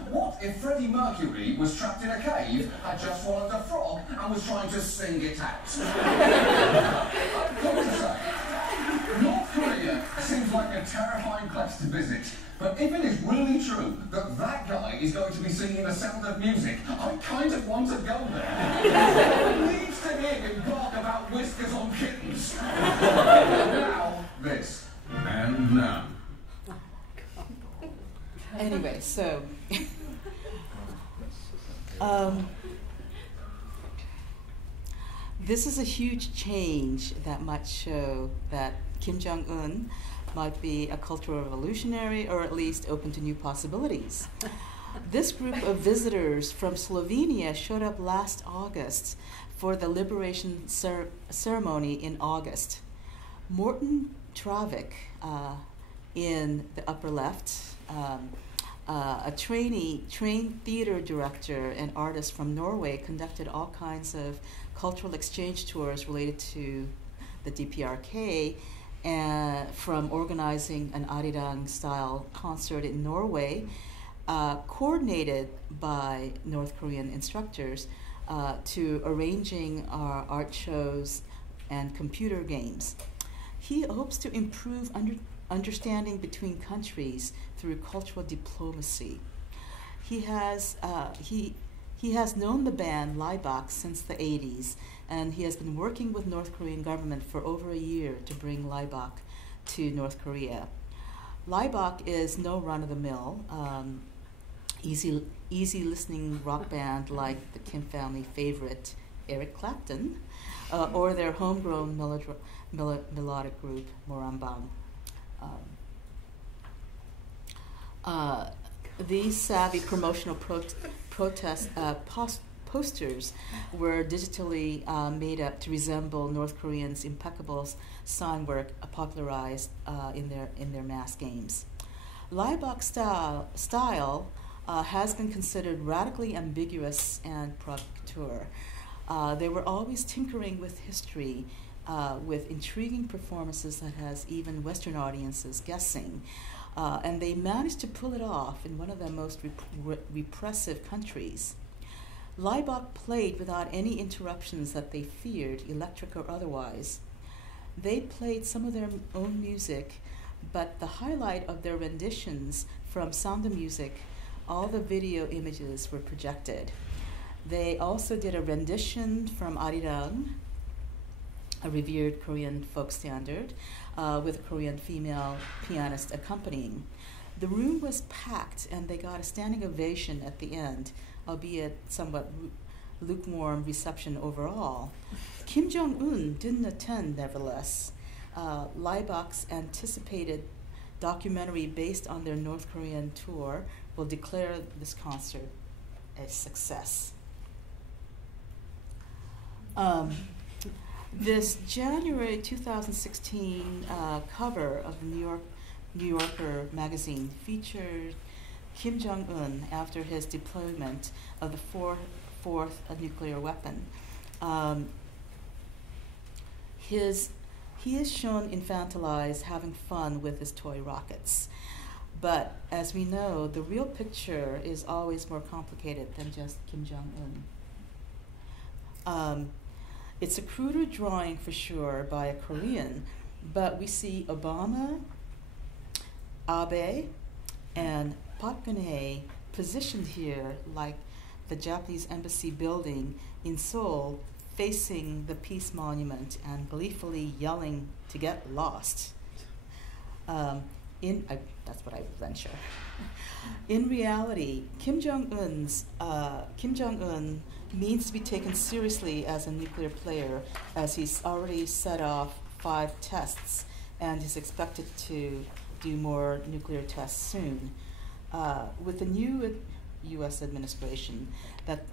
What if Freddie Mercury was trapped in a cave, had just swallowed a frog, and was trying to sing it out? I've got to say, North Korea seems like a terrifying place to visit, but if it is really true that that guy is going to be singing The Sound of Music, I kind of want to go there. Who needs to hear him bark about whiskers on kittens? Now, this. And now. Anyway, so this is a huge change that might show that Kim Jong-un might be a cultural revolutionary or at least open to new possibilities. This group of visitors from Slovenia showed up last August for the liberation ceremony in August. Morten Travik, in the upper left, a trained theater director and artist from Norway, conducted all kinds of cultural exchange tours related to the DPRK, from organizing an Arirang-style concert in Norway, coordinated by North Korean instructors, to arranging art shows and computer games. He hopes to improve understanding between countries through cultural diplomacy. He has known the band Lieback since the 80s, and he has been working with North Korean government for over a year to bring Lieback to North Korea. Lieback is no run-of-the-mill, easy listening rock band like the Kim family favorite Eric Clapton, or their homegrown melodic group Morambang. These savvy promotional posters were digitally made up to resemble North Koreans' impeccable sign work popularized in their mass games. Lieback's style has been considered radically ambiguous and provocateur. They were always tinkering with history, with intriguing performances that has even Western audiences guessing. And they managed to pull it off in one of the most repressive countries. Lieback played without any interruptions that they feared, electric or otherwise. They played some of their own music, but the highlight of their renditions from Sound of Music all the video images were projected. They also did a rendition from Arterial, a revered Korean folk standard, with a Korean female pianist accompanying. The room was packed, and they got a standing ovation at the end, albeit somewhat lukewarm reception overall. Kim Jong-un didn't attend, nevertheless. Leibach's anticipated documentary based on their North Korean tour will declare this concert a success. This January 2016 cover of the New Yorker magazine featured Kim Jong-un after his deployment of the fourth nuclear weapon. He is shown infantilized, having fun with his toy rockets. But as we know, the real picture is always more complicated than just Kim Jong-un. It's a cruder drawing for sure by a Korean, but we see Obama, Abe, and Park Geun-hye positioned here like the Japanese embassy building in Seoul, facing the Peace Monument and gleefully yelling to get lost. That's what I venture. In reality, Kim Jong-un means to be taken seriously as a nuclear player, as he's already set off 5 tests and is expected to do more nuclear tests soon. With the new U.S. administration, that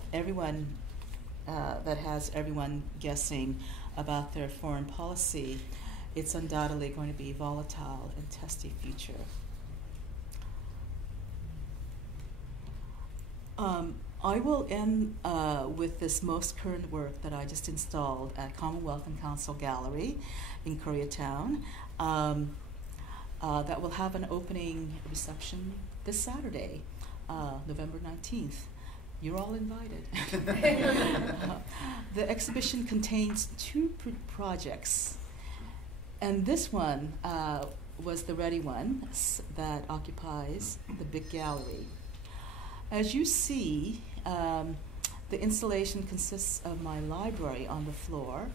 has everyone guessing about their foreign policy, it's undoubtedly going to be a volatile and testy future. I will end with this most current work that I just installed at Commonwealth and Council Gallery in Koreatown. That will have an opening reception this Saturday, November 19th. You're all invited. The exhibition contains 2 projects, and this one was the ready one that occupies the big gallery. As you see, the installation consists of my library on the floor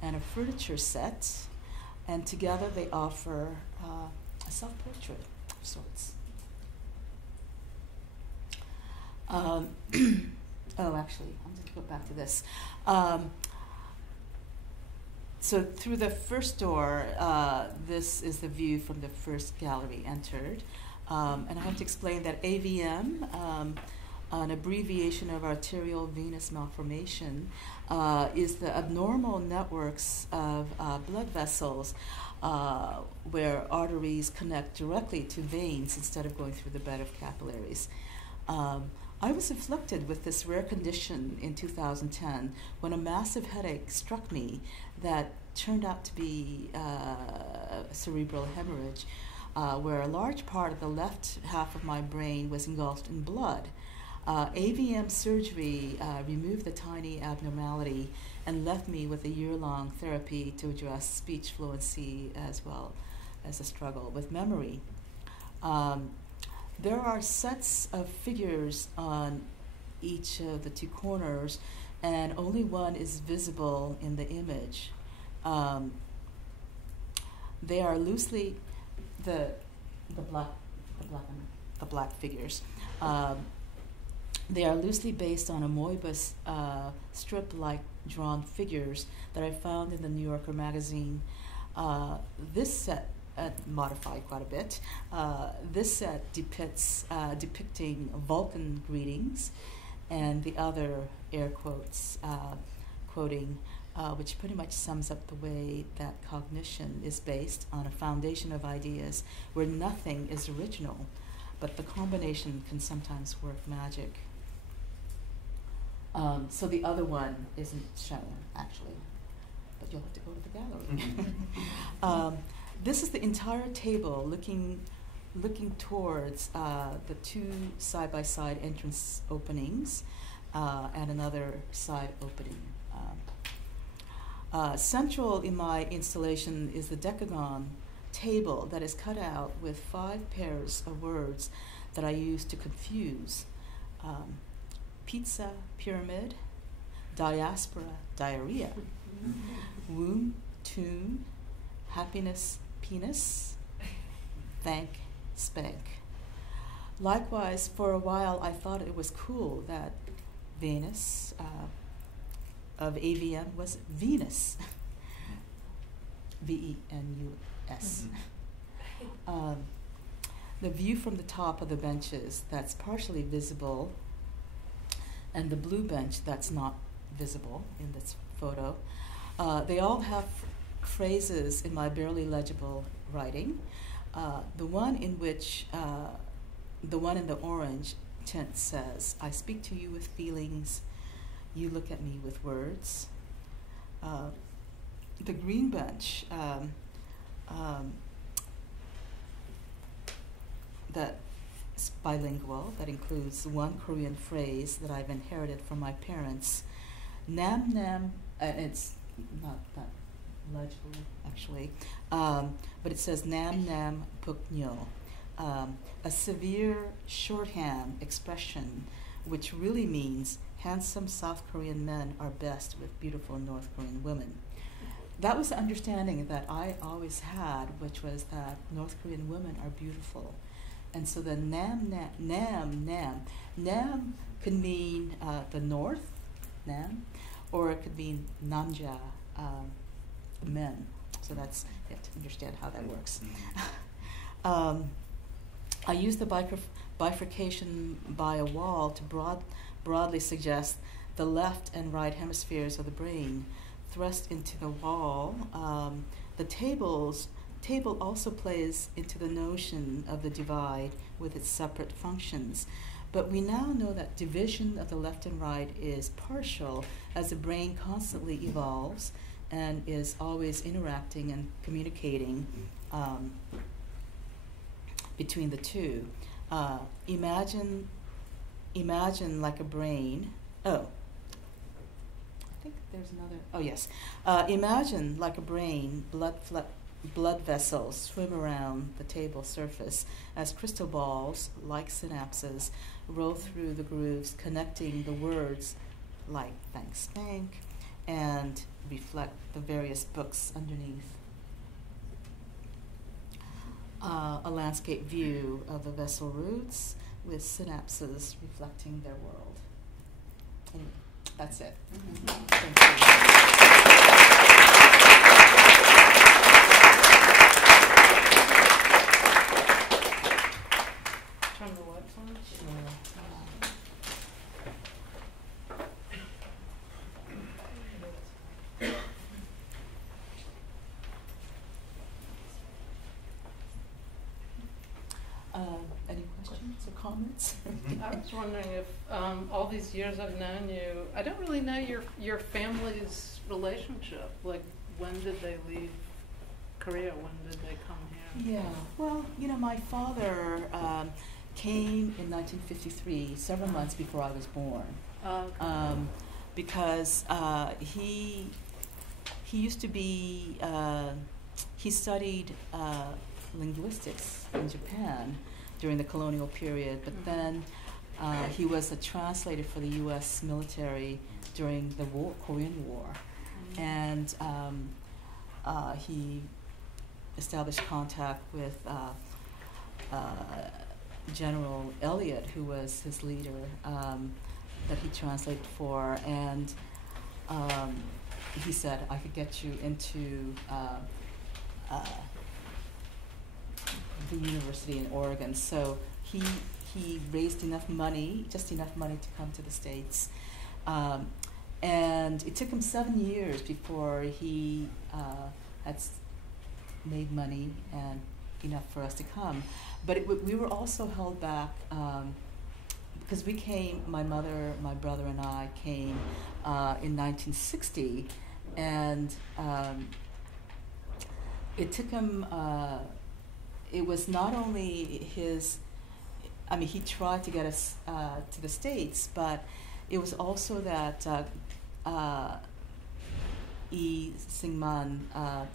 and a furniture set, and together they offer a self-portrait of sorts. Actually, I'm going to go back to this. So through the first door, this is the view from the first gallery entered. And I have to explain that AVM, an abbreviation of Arterial Venous Malformation, is the abnormal networks of blood vessels where arteries connect directly to veins instead of going through the bed of capillaries. I was afflicted with this rare condition in 2010 when a massive headache struck me that turned out to be a cerebral hemorrhage, where a large part of the left half of my brain was engulfed in blood. AVM surgery removed the tiny abnormality and left me with a year-long therapy to address speech fluency as well as a struggle with memory. There are sets of figures on each of the 2 corners, and only one is visible in the image. They are loosely the black figures. They are loosely based on a Moebius strip-like drawn figures that I found in the New Yorker magazine. This set, modified quite a bit, this set depicts depicting Vulcan greetings, and the other air quotes quoting, which pretty much sums up the way that cognition is based on a foundation of ideas where nothing is original, but the combination can sometimes work magic. So the other one isn't shown, actually, but you'll have to go to the gallery. This is the entire table looking towards the 2 side-by-side entrance openings and another side opening. Central in my installation is the decagon table that is cut out with 5 pairs of words that I use to confuse. Pizza, pyramid, diaspora, diarrhea, womb, tomb, happiness, penis, thank, spank. Likewise, for a while I thought it was cool that Venous of AVM was Venus. V-E-N-U-S. The view from the top of the benches that's partially visible, and the blue bench that's not visible in this photo, they all have phrases in my barely legible writing. The one in the orange tint says, "I speak to you with feelings, you look at me with words." The green bench that's bilingual, that includes one Korean phrase that I've inherited from my parents. Nam nam, it's not that legible actually, but it says nam nam puknyo, a severe shorthand expression which really means handsome South Korean men are best with beautiful North Korean women. That was the understanding that I always had, which was that North Korean women are beautiful. And so the nam could mean the north, nam, or it could mean namja, men. So that's, you have to understand how that works. I use the bifurcation by a wall to broadly suggest the left and right hemispheres of the brain thrust into the wall. The table also plays into the notion of the divide with its separate functions. But we now know that division of the left and right is partial, as the brain constantly evolves and is always interacting and communicating between the two. Imagine like a brain. Oh, I think there's another. Oh yes. Imagine like a brain, blood vessels swim around the table surface as crystal balls, like synapses, roll through the grooves, connecting the words like thanks, spank, and reflect the various books underneath. A landscape view of the vessel roots with synapses reflecting their world. Anyway, that's it. Thank From the website? Any questions or comments? I was wondering if all these years I've known you, I don't really know your family's relationship. Like, when did they leave Korea? When did they come here? Yeah, well, my father came in 1953, several months before I was born, Okay. because he used to be, he studied linguistics in Japan during the colonial period, but then he was a translator for the U.S. military during the Korean War, and he established contact with General Elliot, who was his leader, that he translated for, and he said, I could get you into the university in Oregon. So he raised enough money, just enough money to come to the States. And it took him 7 years before he had made money and enough for us to come. But we were also held back because we came, my mother, my brother, and I came in 1960, and it took him, it was not only his, he tried to get us to the States, but it was also that Lee Syngman,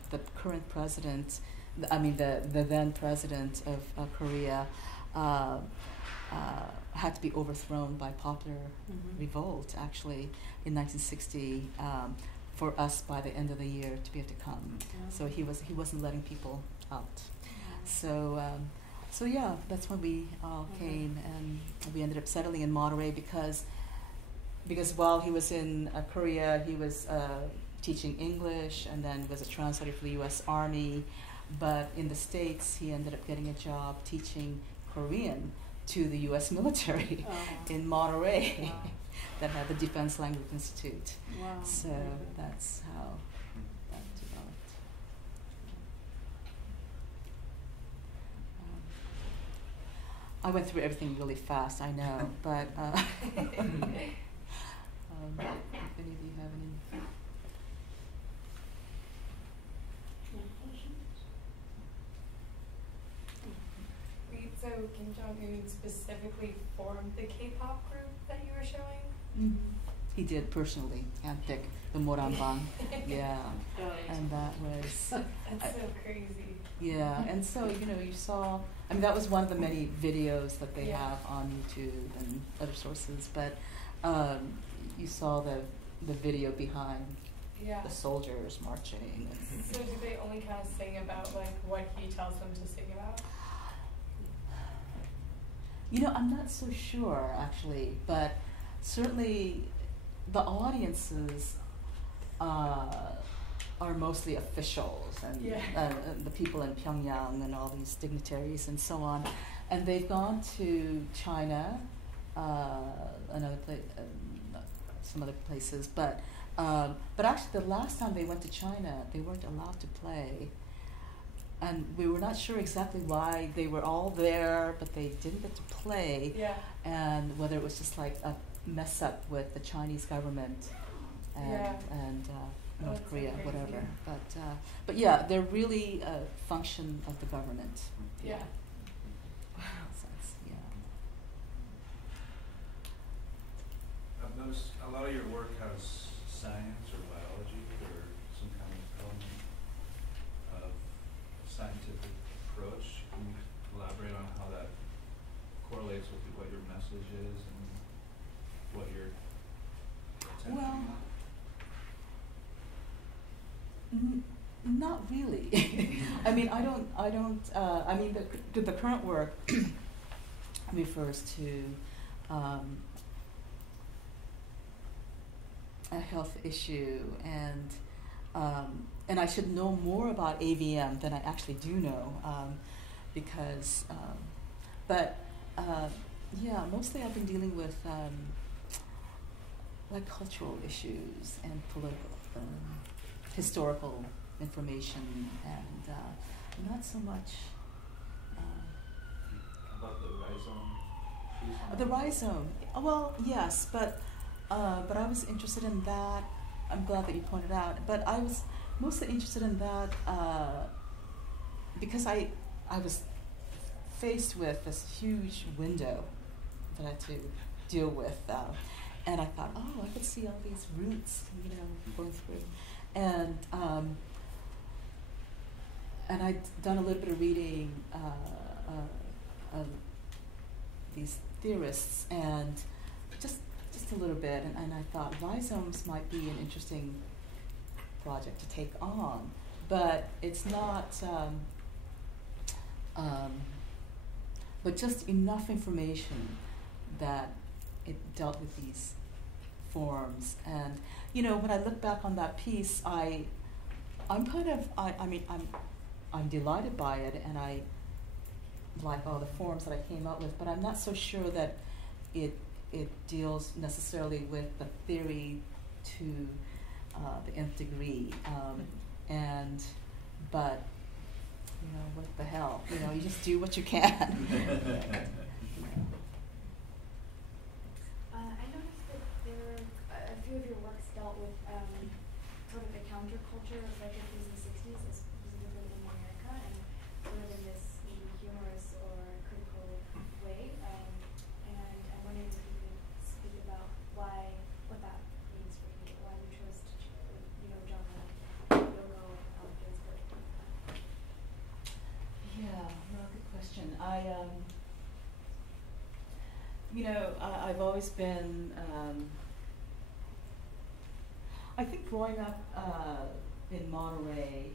the current president, the then president of Korea had to be overthrown by popular revolt, actually, in 1960, for us by the end of the year to be able to come. So he wasn't letting people out. So yeah, that's when we all came, and we ended up settling in Monterey because while he was in Korea, he was teaching English and then was a translator for the U.S. Army. But in the States, he ended up getting a job teaching Korean to the U.S. military in Monterey that had the Defense Language Institute. Wow. So that's how that developed. I went through everything really fast, I know, but if any of you have any. So Kim Jong-un specifically formed the K-pop group that you were showing? Mm-hmm. He did personally handpick the Moranbang. Yeah. And that was... That's so crazy. Yeah, and so, you saw... that was one of the many videos that they have on YouTube and other sources, but you saw the video behind the soldiers marching. So do they only kind of sing about, what he tells them to sing about? I'm not so sure, actually, but certainly the audiences are mostly officials and the people in Pyongyang and all these dignitaries and so on. And they've gone to China, some other places, but actually the last time they went to China, they weren't allowed to play. And we were not sure exactly why. They were all there, but they didn't get to play. Yeah. And whether it was just like a mess up with the Chinese government and North Korea, so whatever. But yeah, they're really a function of the government. Yeah. I've noticed a lot of your work has science or biology or some kind of element of scientific approach. Can you elaborate on how that correlates with what your message is and what your attention is? Not really. The current work refers to a health issue, and I should know more about AVM than I actually do know, because, mostly I've been dealing with cultural issues and political, historical information, and not so much. About the rhizome? The rhizome. Well, yes, but I was interested in that. I'm glad that you pointed out. But I was mostly interested in that because I was faced with this huge window that I had to deal with, and I thought, I could see all these roots, going through, and I'd done a little bit of reading of these theorists, and just a little bit, and I thought rhizomes might be an interesting project to take on, but it's not, but just enough information that it dealt with these forms. And when I look back on that piece, I'm delighted by it, and I like all the forms that I came up with, but I'm not so sure that it deals necessarily with the theory to the nth degree, but what the hell, you just do what you can. I noticed that there a few of your works dealt with sort of the counterculture of refugees in the 60s, specifically in America, and sort of in this humorous or critical way. And I'm wondering if you could speak about what that means for you, why you chose to, genre, Yoko, Ginsberg. no, good question. I've always been, I think growing up in Monterey,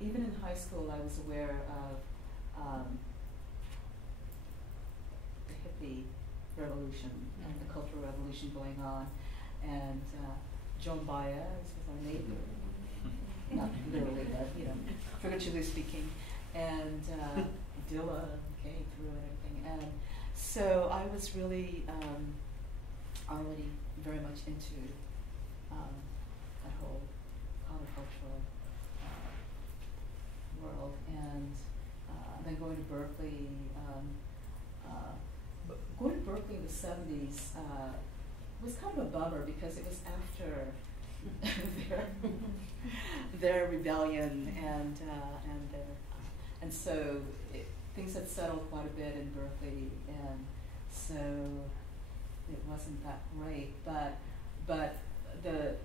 even in high school, I was aware of the hippie revolution and the cultural revolution going on, and Joan Baez was our neighbor, not literally, but figuratively speaking, and Dilla came through and everything, and so I was really already very much into that whole countercultural world, and then going to Berkeley. Going to Berkeley in the 70s was kind of a bummer because it was after their rebellion and so things had settled quite a bit in Berkeley, and so it wasn't that great. But the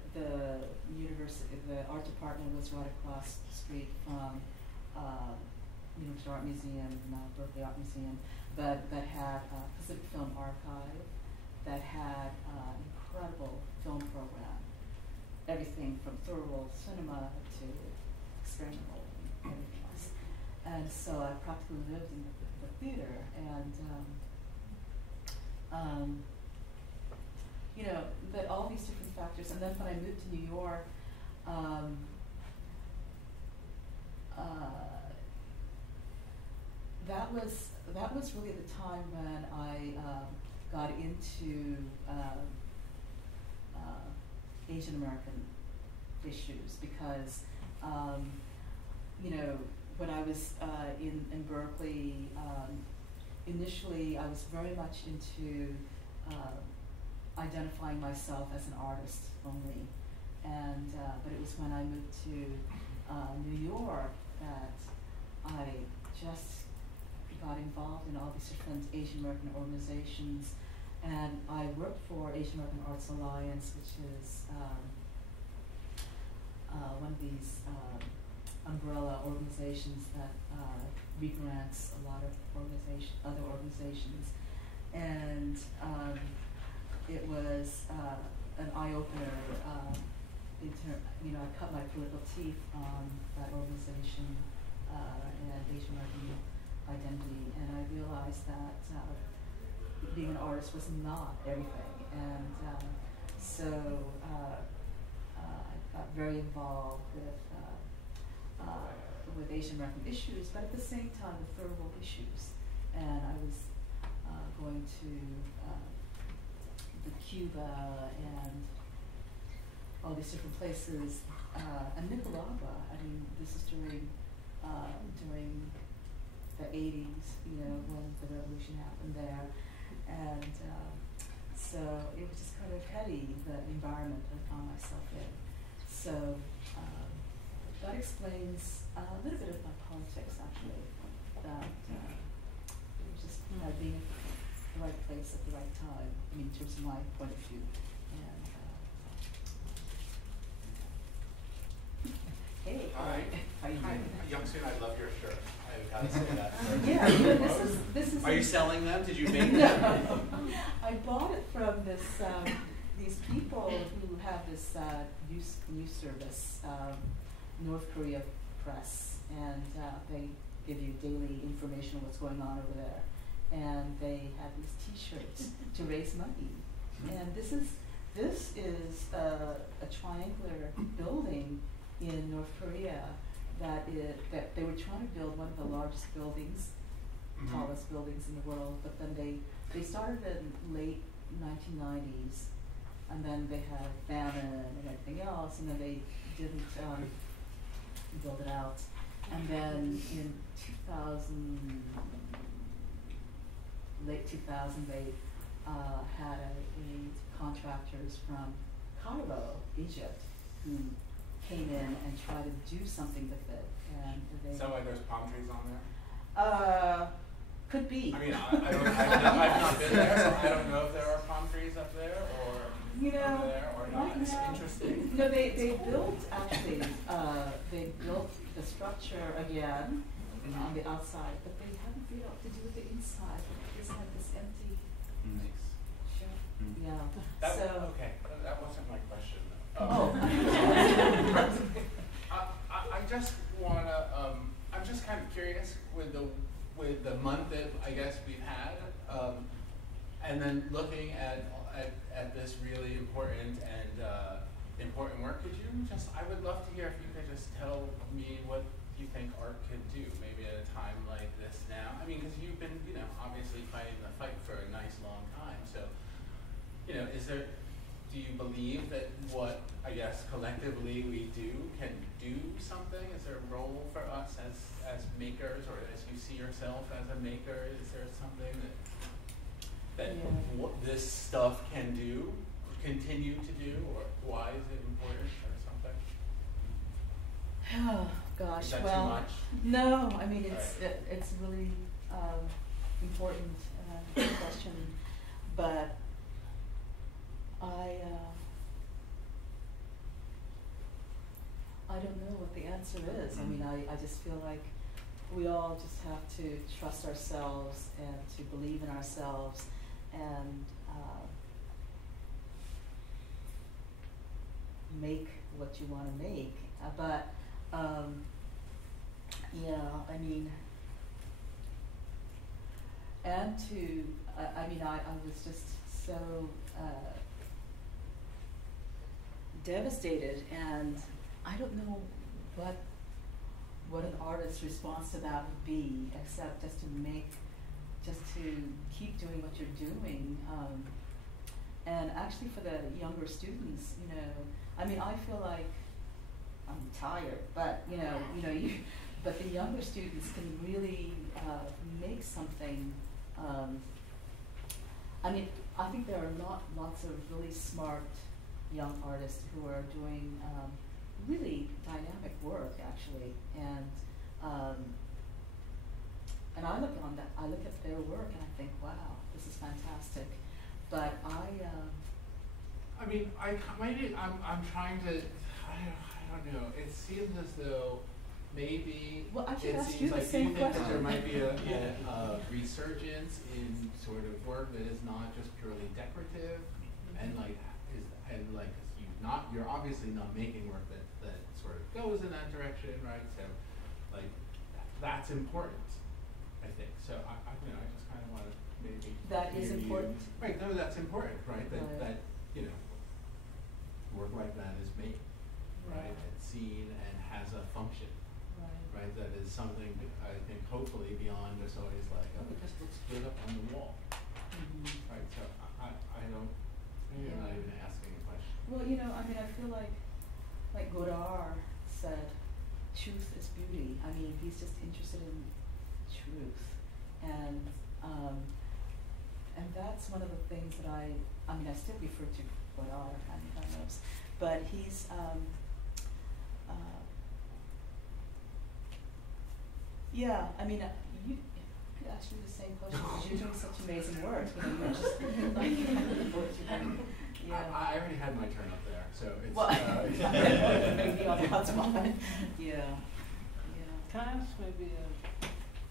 university, the art department was right across the street from University Art Museum, now Berkeley Art Museum, but that had a Pacific Film Archive, that had an incredible film program, everything from thorough cinema to experimental and everything else. And so I practically lived in the theater, and that all these different factors. And then when I moved to New York, that was really the time when I got into Asian American issues, because when I was in Berkeley, initially I was very much into identifying myself as an artist only, and but it was when I moved to New York that I just got involved in all these different Asian American organizations, and I worked for Asian American Arts Alliance, which is one of these umbrella organizations that regrants a lot of other organizations, and it was an eye-opener. I cut my political teeth on that organization and Asian American identity, and I realized that being an artist was not everything, and so I got very involved with Asian American issues, but at the same time with third world issues, and I was going to Cuba and all these different places, and Nicaragua. I mean, this is during the 80s, when the revolution happened there, and so it was just kind of heady, the environment I found myself in. So that explains a little bit of my politics, actually. That it was just being at the right place at the right time. I mean, in terms of my point of view. And hey, hi. How you doing? Youngsoon, I love your shirt. I've got to say that. Yeah, this is. Are you selling them? Did you make no. them? I bought it from these people who have this news service, North Korea Press, and they give you daily information on what's going on over there. And they have these T-shirts to raise money. And this is a triangular building in North Korea that they were trying to build one of the largest buildings, tallest buildings in the world. But then they started in late 1990s, and then they had famine and everything else, and then they didn't build it out. And then in late 2000, they had contractors from Cairo, Egypt, who came in and tried to do something with it. And is that why there's palm trees on there? Could be. I mean, I've not been there, so I don't know if there are palm trees up there or over there or not. It's interesting. They built, actually, they built the structure again on the outside, but they haven't figured out what to do with the inside. It's like this empty Nice. shell. Yeah. That, So. okay, that wasn't my question. Oh. I just wanna, I'm just kind of curious with the month that I guess we've had, and then looking at this really important and important work. Could you just? I would love to hear if you could just tell me what you think art can do, maybe at a time like this now. I mean, because you've been, obviously fighting the fight for a nice long time. So, do you believe that what I guess collectively we do can do something? Is there a role for us as makers, or as you see yourself as a maker? Is there something that what this stuff can do, continue to do, or why is it important, or something? Oh gosh, Is that well, too much? no, I mean it's really important question, but I don't know what the answer is. I mean, I just feel like we all just have to trust ourselves and to believe in ourselves and make what you want to make. But I mean, and I was just so devastated, and I don't know what an artist's response to that would be, except just to keep doing what you're doing. And actually for the younger students, I mean, I feel like I'm tired, but but the younger students can really make something. I mean, I think there are lots of really smart young artists who are doing really dynamic work, actually, and I look at their work and I think, wow, this is fantastic. But I mean, I'm trying to, I don't know. It seems as though maybe well, I should it ask seems you the like same you think question. that there might be a resurgence in sort of work that is not just purely decorative, and you're obviously not making work that sort of goes in that direction, right? So, like, that's important, I think. So I just kind of want to maybe that is hear important. You. Right. No, that's important, right? That work like that is made, right? It's seen and has a function, right? That is something I think hopefully beyond just always like, oh, it just looks good up on the wall, right? So I don't. Maybe I'm not even asking a question. Well, I mean, I feel like Godard said, truth is beauty. I mean, he's just interested in truth, and that's one of the things that I still refer to Godard, I mean, God knows, but he's I mean, you could ask me the same question because you're doing such amazing work. You're just I already had my turn up there, so it's. Well, maybe on the hot spot. Yeah. Can I ask maybe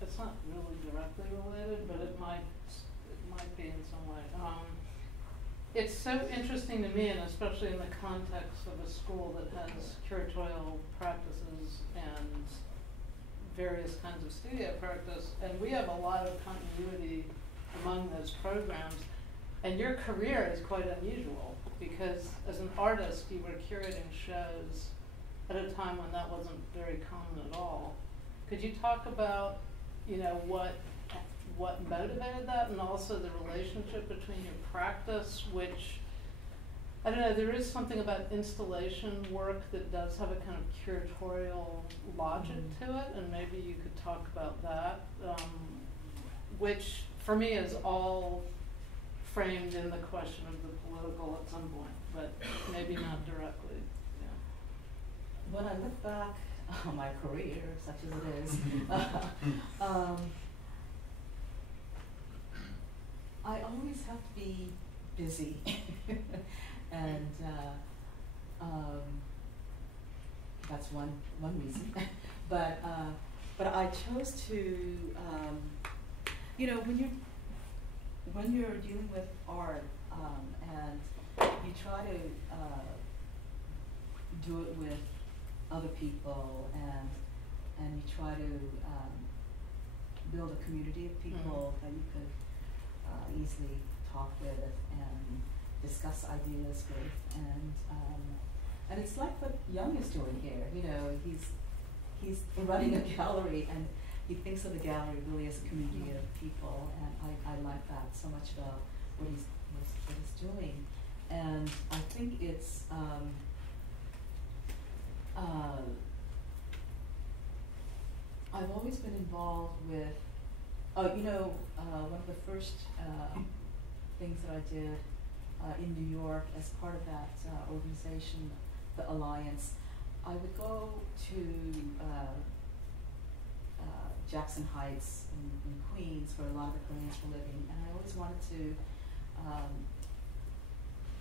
it's not really directly related, but it might be in some way. It's so interesting to me, and especially in the context of a school that has curatorial practices and various kinds of studio practice, and we have a lot of continuity among those programs. And your career is quite unusual because as an artist, you were curating shows at a time when that wasn't very common at all. Could you talk about, what motivated that, and also the relationship between your practice, which, I don't know, there is something about installation work that does have a kind of curatorial logic to it, and maybe you could talk about that, which for me is all framed in the question of the political at some point, but maybe not directly. When I look back on my career, such as it is, I always have to be busy, and that's one reason. but I chose to, when you're dealing with art, and you try to do it with other people, and you try to build a community of people that you could easily talk with and discuss ideas with, and it's like what Yong is doing here. He's running a gallery, and he thinks of the gallery really as a community of people, and I like that so much about what he's doing. And I think it's I've always been involved with one of the first things that I did in New York as part of that organization, the Alliance. I would go to Jackson Heights in Queens, where a lot of the Koreans were living, and I always wanted to,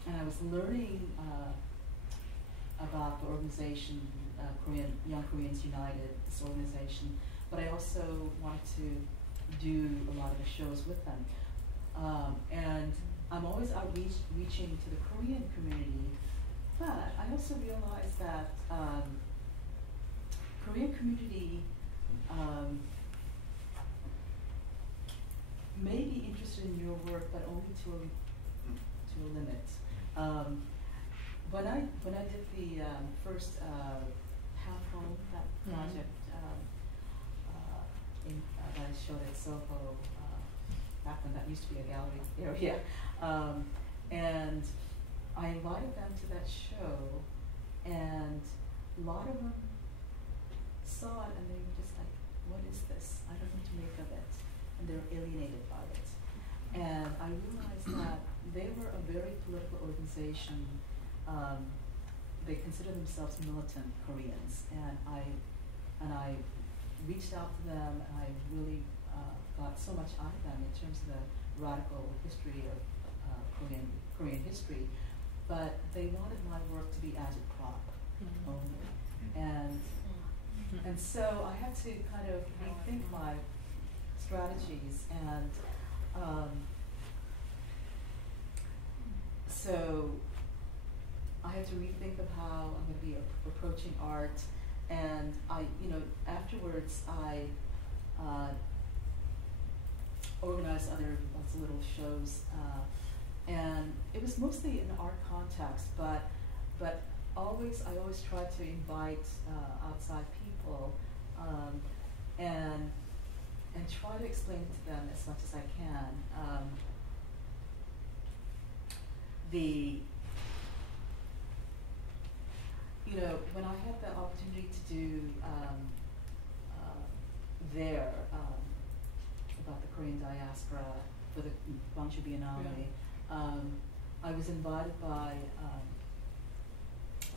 and I was learning about the organization, Young Koreans United, this organization, but I also wanted to do a lot of the shows with them. And I'm always outreaching to the Korean community, but I also realized that Korean community may be interested in your work, but only to a limit. When I did the first Half Home, that project that I showed at Soho, back when that used to be a gallery area, and I invited them to that show, and a lot of them saw it and they were just like, what is this? I don't know what to make of it. And they were alienated by it. And I realized that they were a very political organization. They consider themselves militant Koreans, and I reached out to them, and I really got so much out of them in terms of the radical history of Korean history. But they wanted my work to be agitprop only, and so I had to kind of rethink my strategies, and so I had to rethink of how I'm going to be approaching art. And afterwards I organized lots of little shows, and it was mostly in art context, but I always try to invite outside people, and try to explain it to them as much as I can. When I had the opportunity to do about the Korean diaspora for the Gwangju Biennale, I was invited by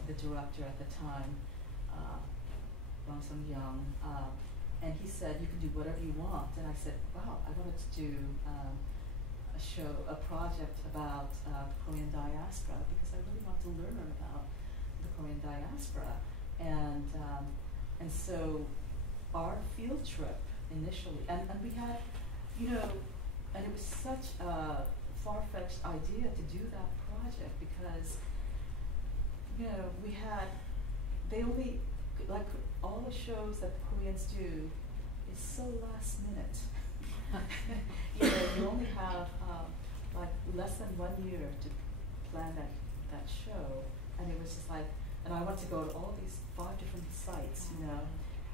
the director at the time, Yong, and he said, you can do whatever you want. And I said, wow, I wanted to do a project about the Korean diaspora, because I really want to learn about the Korean diaspora. And so our field trip initially, and we had, and it was such a far-fetched idea to do that project, because they only, like all the shows that the Koreans do is so last minute. You only have like less than 1 year to plan that show, and it was just like, and I want to go to all these 5 different sites,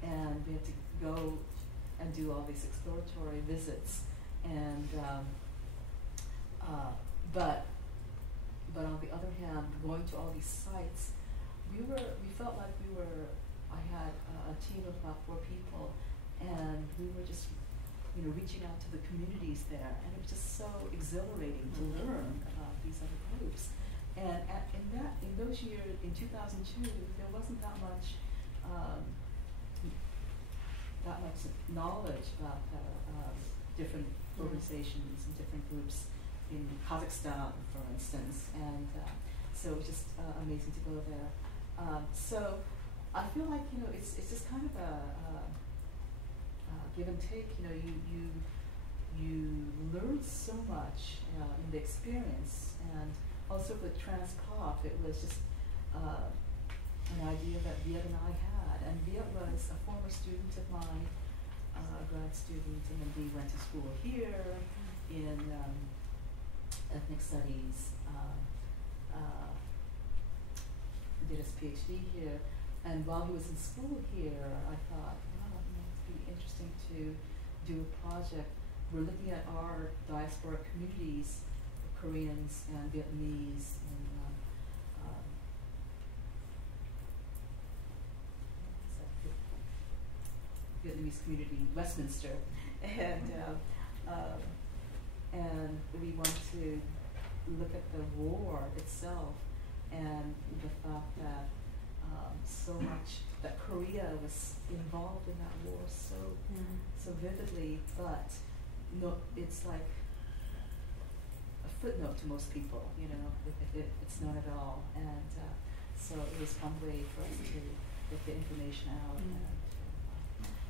and we had to go and do all these exploratory visits, and but on the other hand, going to all these sites, we felt like I had a team of about 4 people, and we were just reaching out to the communities there, and it was just so exhilarating to learn about these other groups. And in those years, in 2002, there wasn't that much knowledge about different organizations and different groups in Kazakhstan, for instance, and so it was just amazing to go there. So I feel like, you know, it's just kind of a give and take. You know, you learn so much in the experience, and also with Transpop, it was just an idea that Viet and I had, and Viet was a former student of mine, grad student, and then we went to school here in ethnic studies, did his PhD here, and while he was in school here, I thought, wow, you know, it'd be interesting to do a project. We're looking at our diasporic communities, Koreans and Vietnamese, in Vietnamese community, Westminster, and we want to look at the war itself and the fact that so much that Korea was involved in that war so vividly, but no, it's like a footnote to most people, you know, it's not at all, and so it was one way for us to get the information out. And,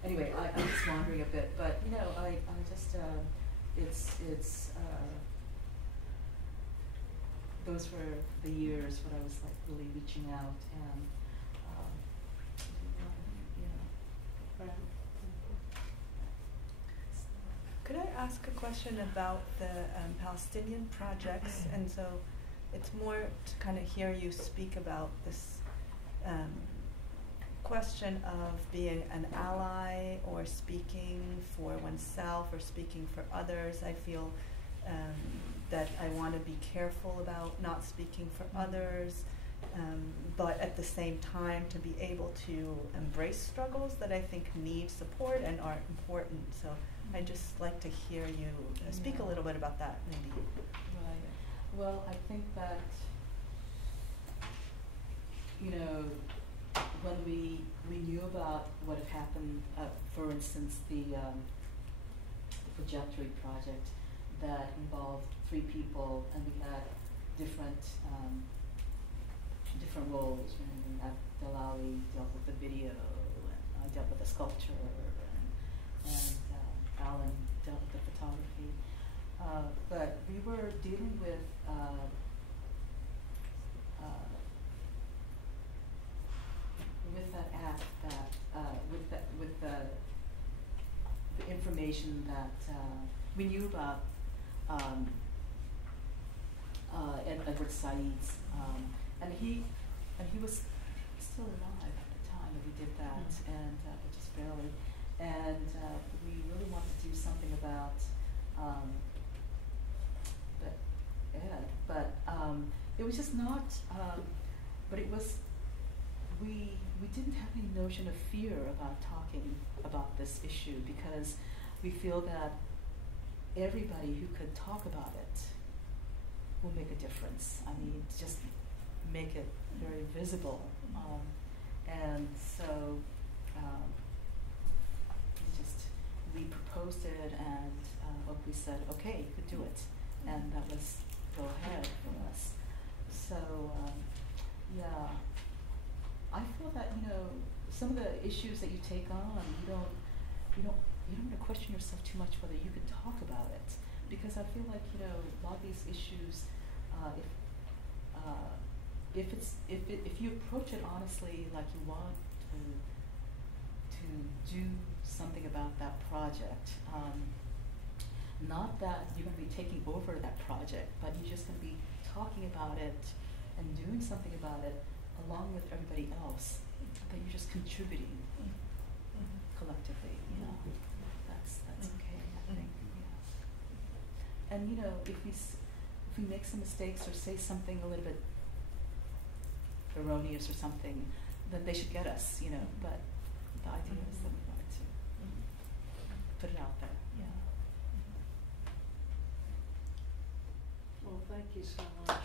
anyway, I'm just wandering a bit, but you know, I just it's those were the years when I was like really reaching out and you know. Could I ask a question about the Palestinian projects? And so it's more to kind of hear you speak about this question of being an ally or speaking for oneself or speaking for others. I feel that I want to be careful about not speaking for others, but at the same time to be able to embrace struggles that I think need support and are important. So I'd just like to hear you speak a little bit about that, maybe. Right. Well, I think that, you know, when we knew about what had happened, for instance, the trajectory project that involved 3 people, and we had different roles. And Dalawi dealt with the video, and I dealt with the sculpture, and Alan dealt with the photography. But we were dealing with that act, with the information that we knew about Edward Said's, and he was still alive at the time that we did that, and but just barely. And we really wanted to do something about Ed, but it was just not. But it was. We didn't have any notion of fear about talking about this issue, because we feel that everybody who could talk about it will make a difference. I mean, just make it very visible. And so we proposed it, and we said, okay, you could do it. And that was go ahead for us. So, yeah. I feel that, you know, some of the issues that you take on, you don't want to question yourself too much whether you can talk about it, because I feel like, you know, a lot of these issues, if you approach it honestly, like you want to do something about that project, not that you're going to be taking over that project, but you're just going to be talking about it and doing something about it along with everybody else, that you're just contributing collectively, you know. That's okay, I think, yeah. And you know, if we make some mistakes or say something a little bit erroneous or something, then they should get us, you know. But the idea is that we wanted to put it out there, yeah. Well, thank you so much.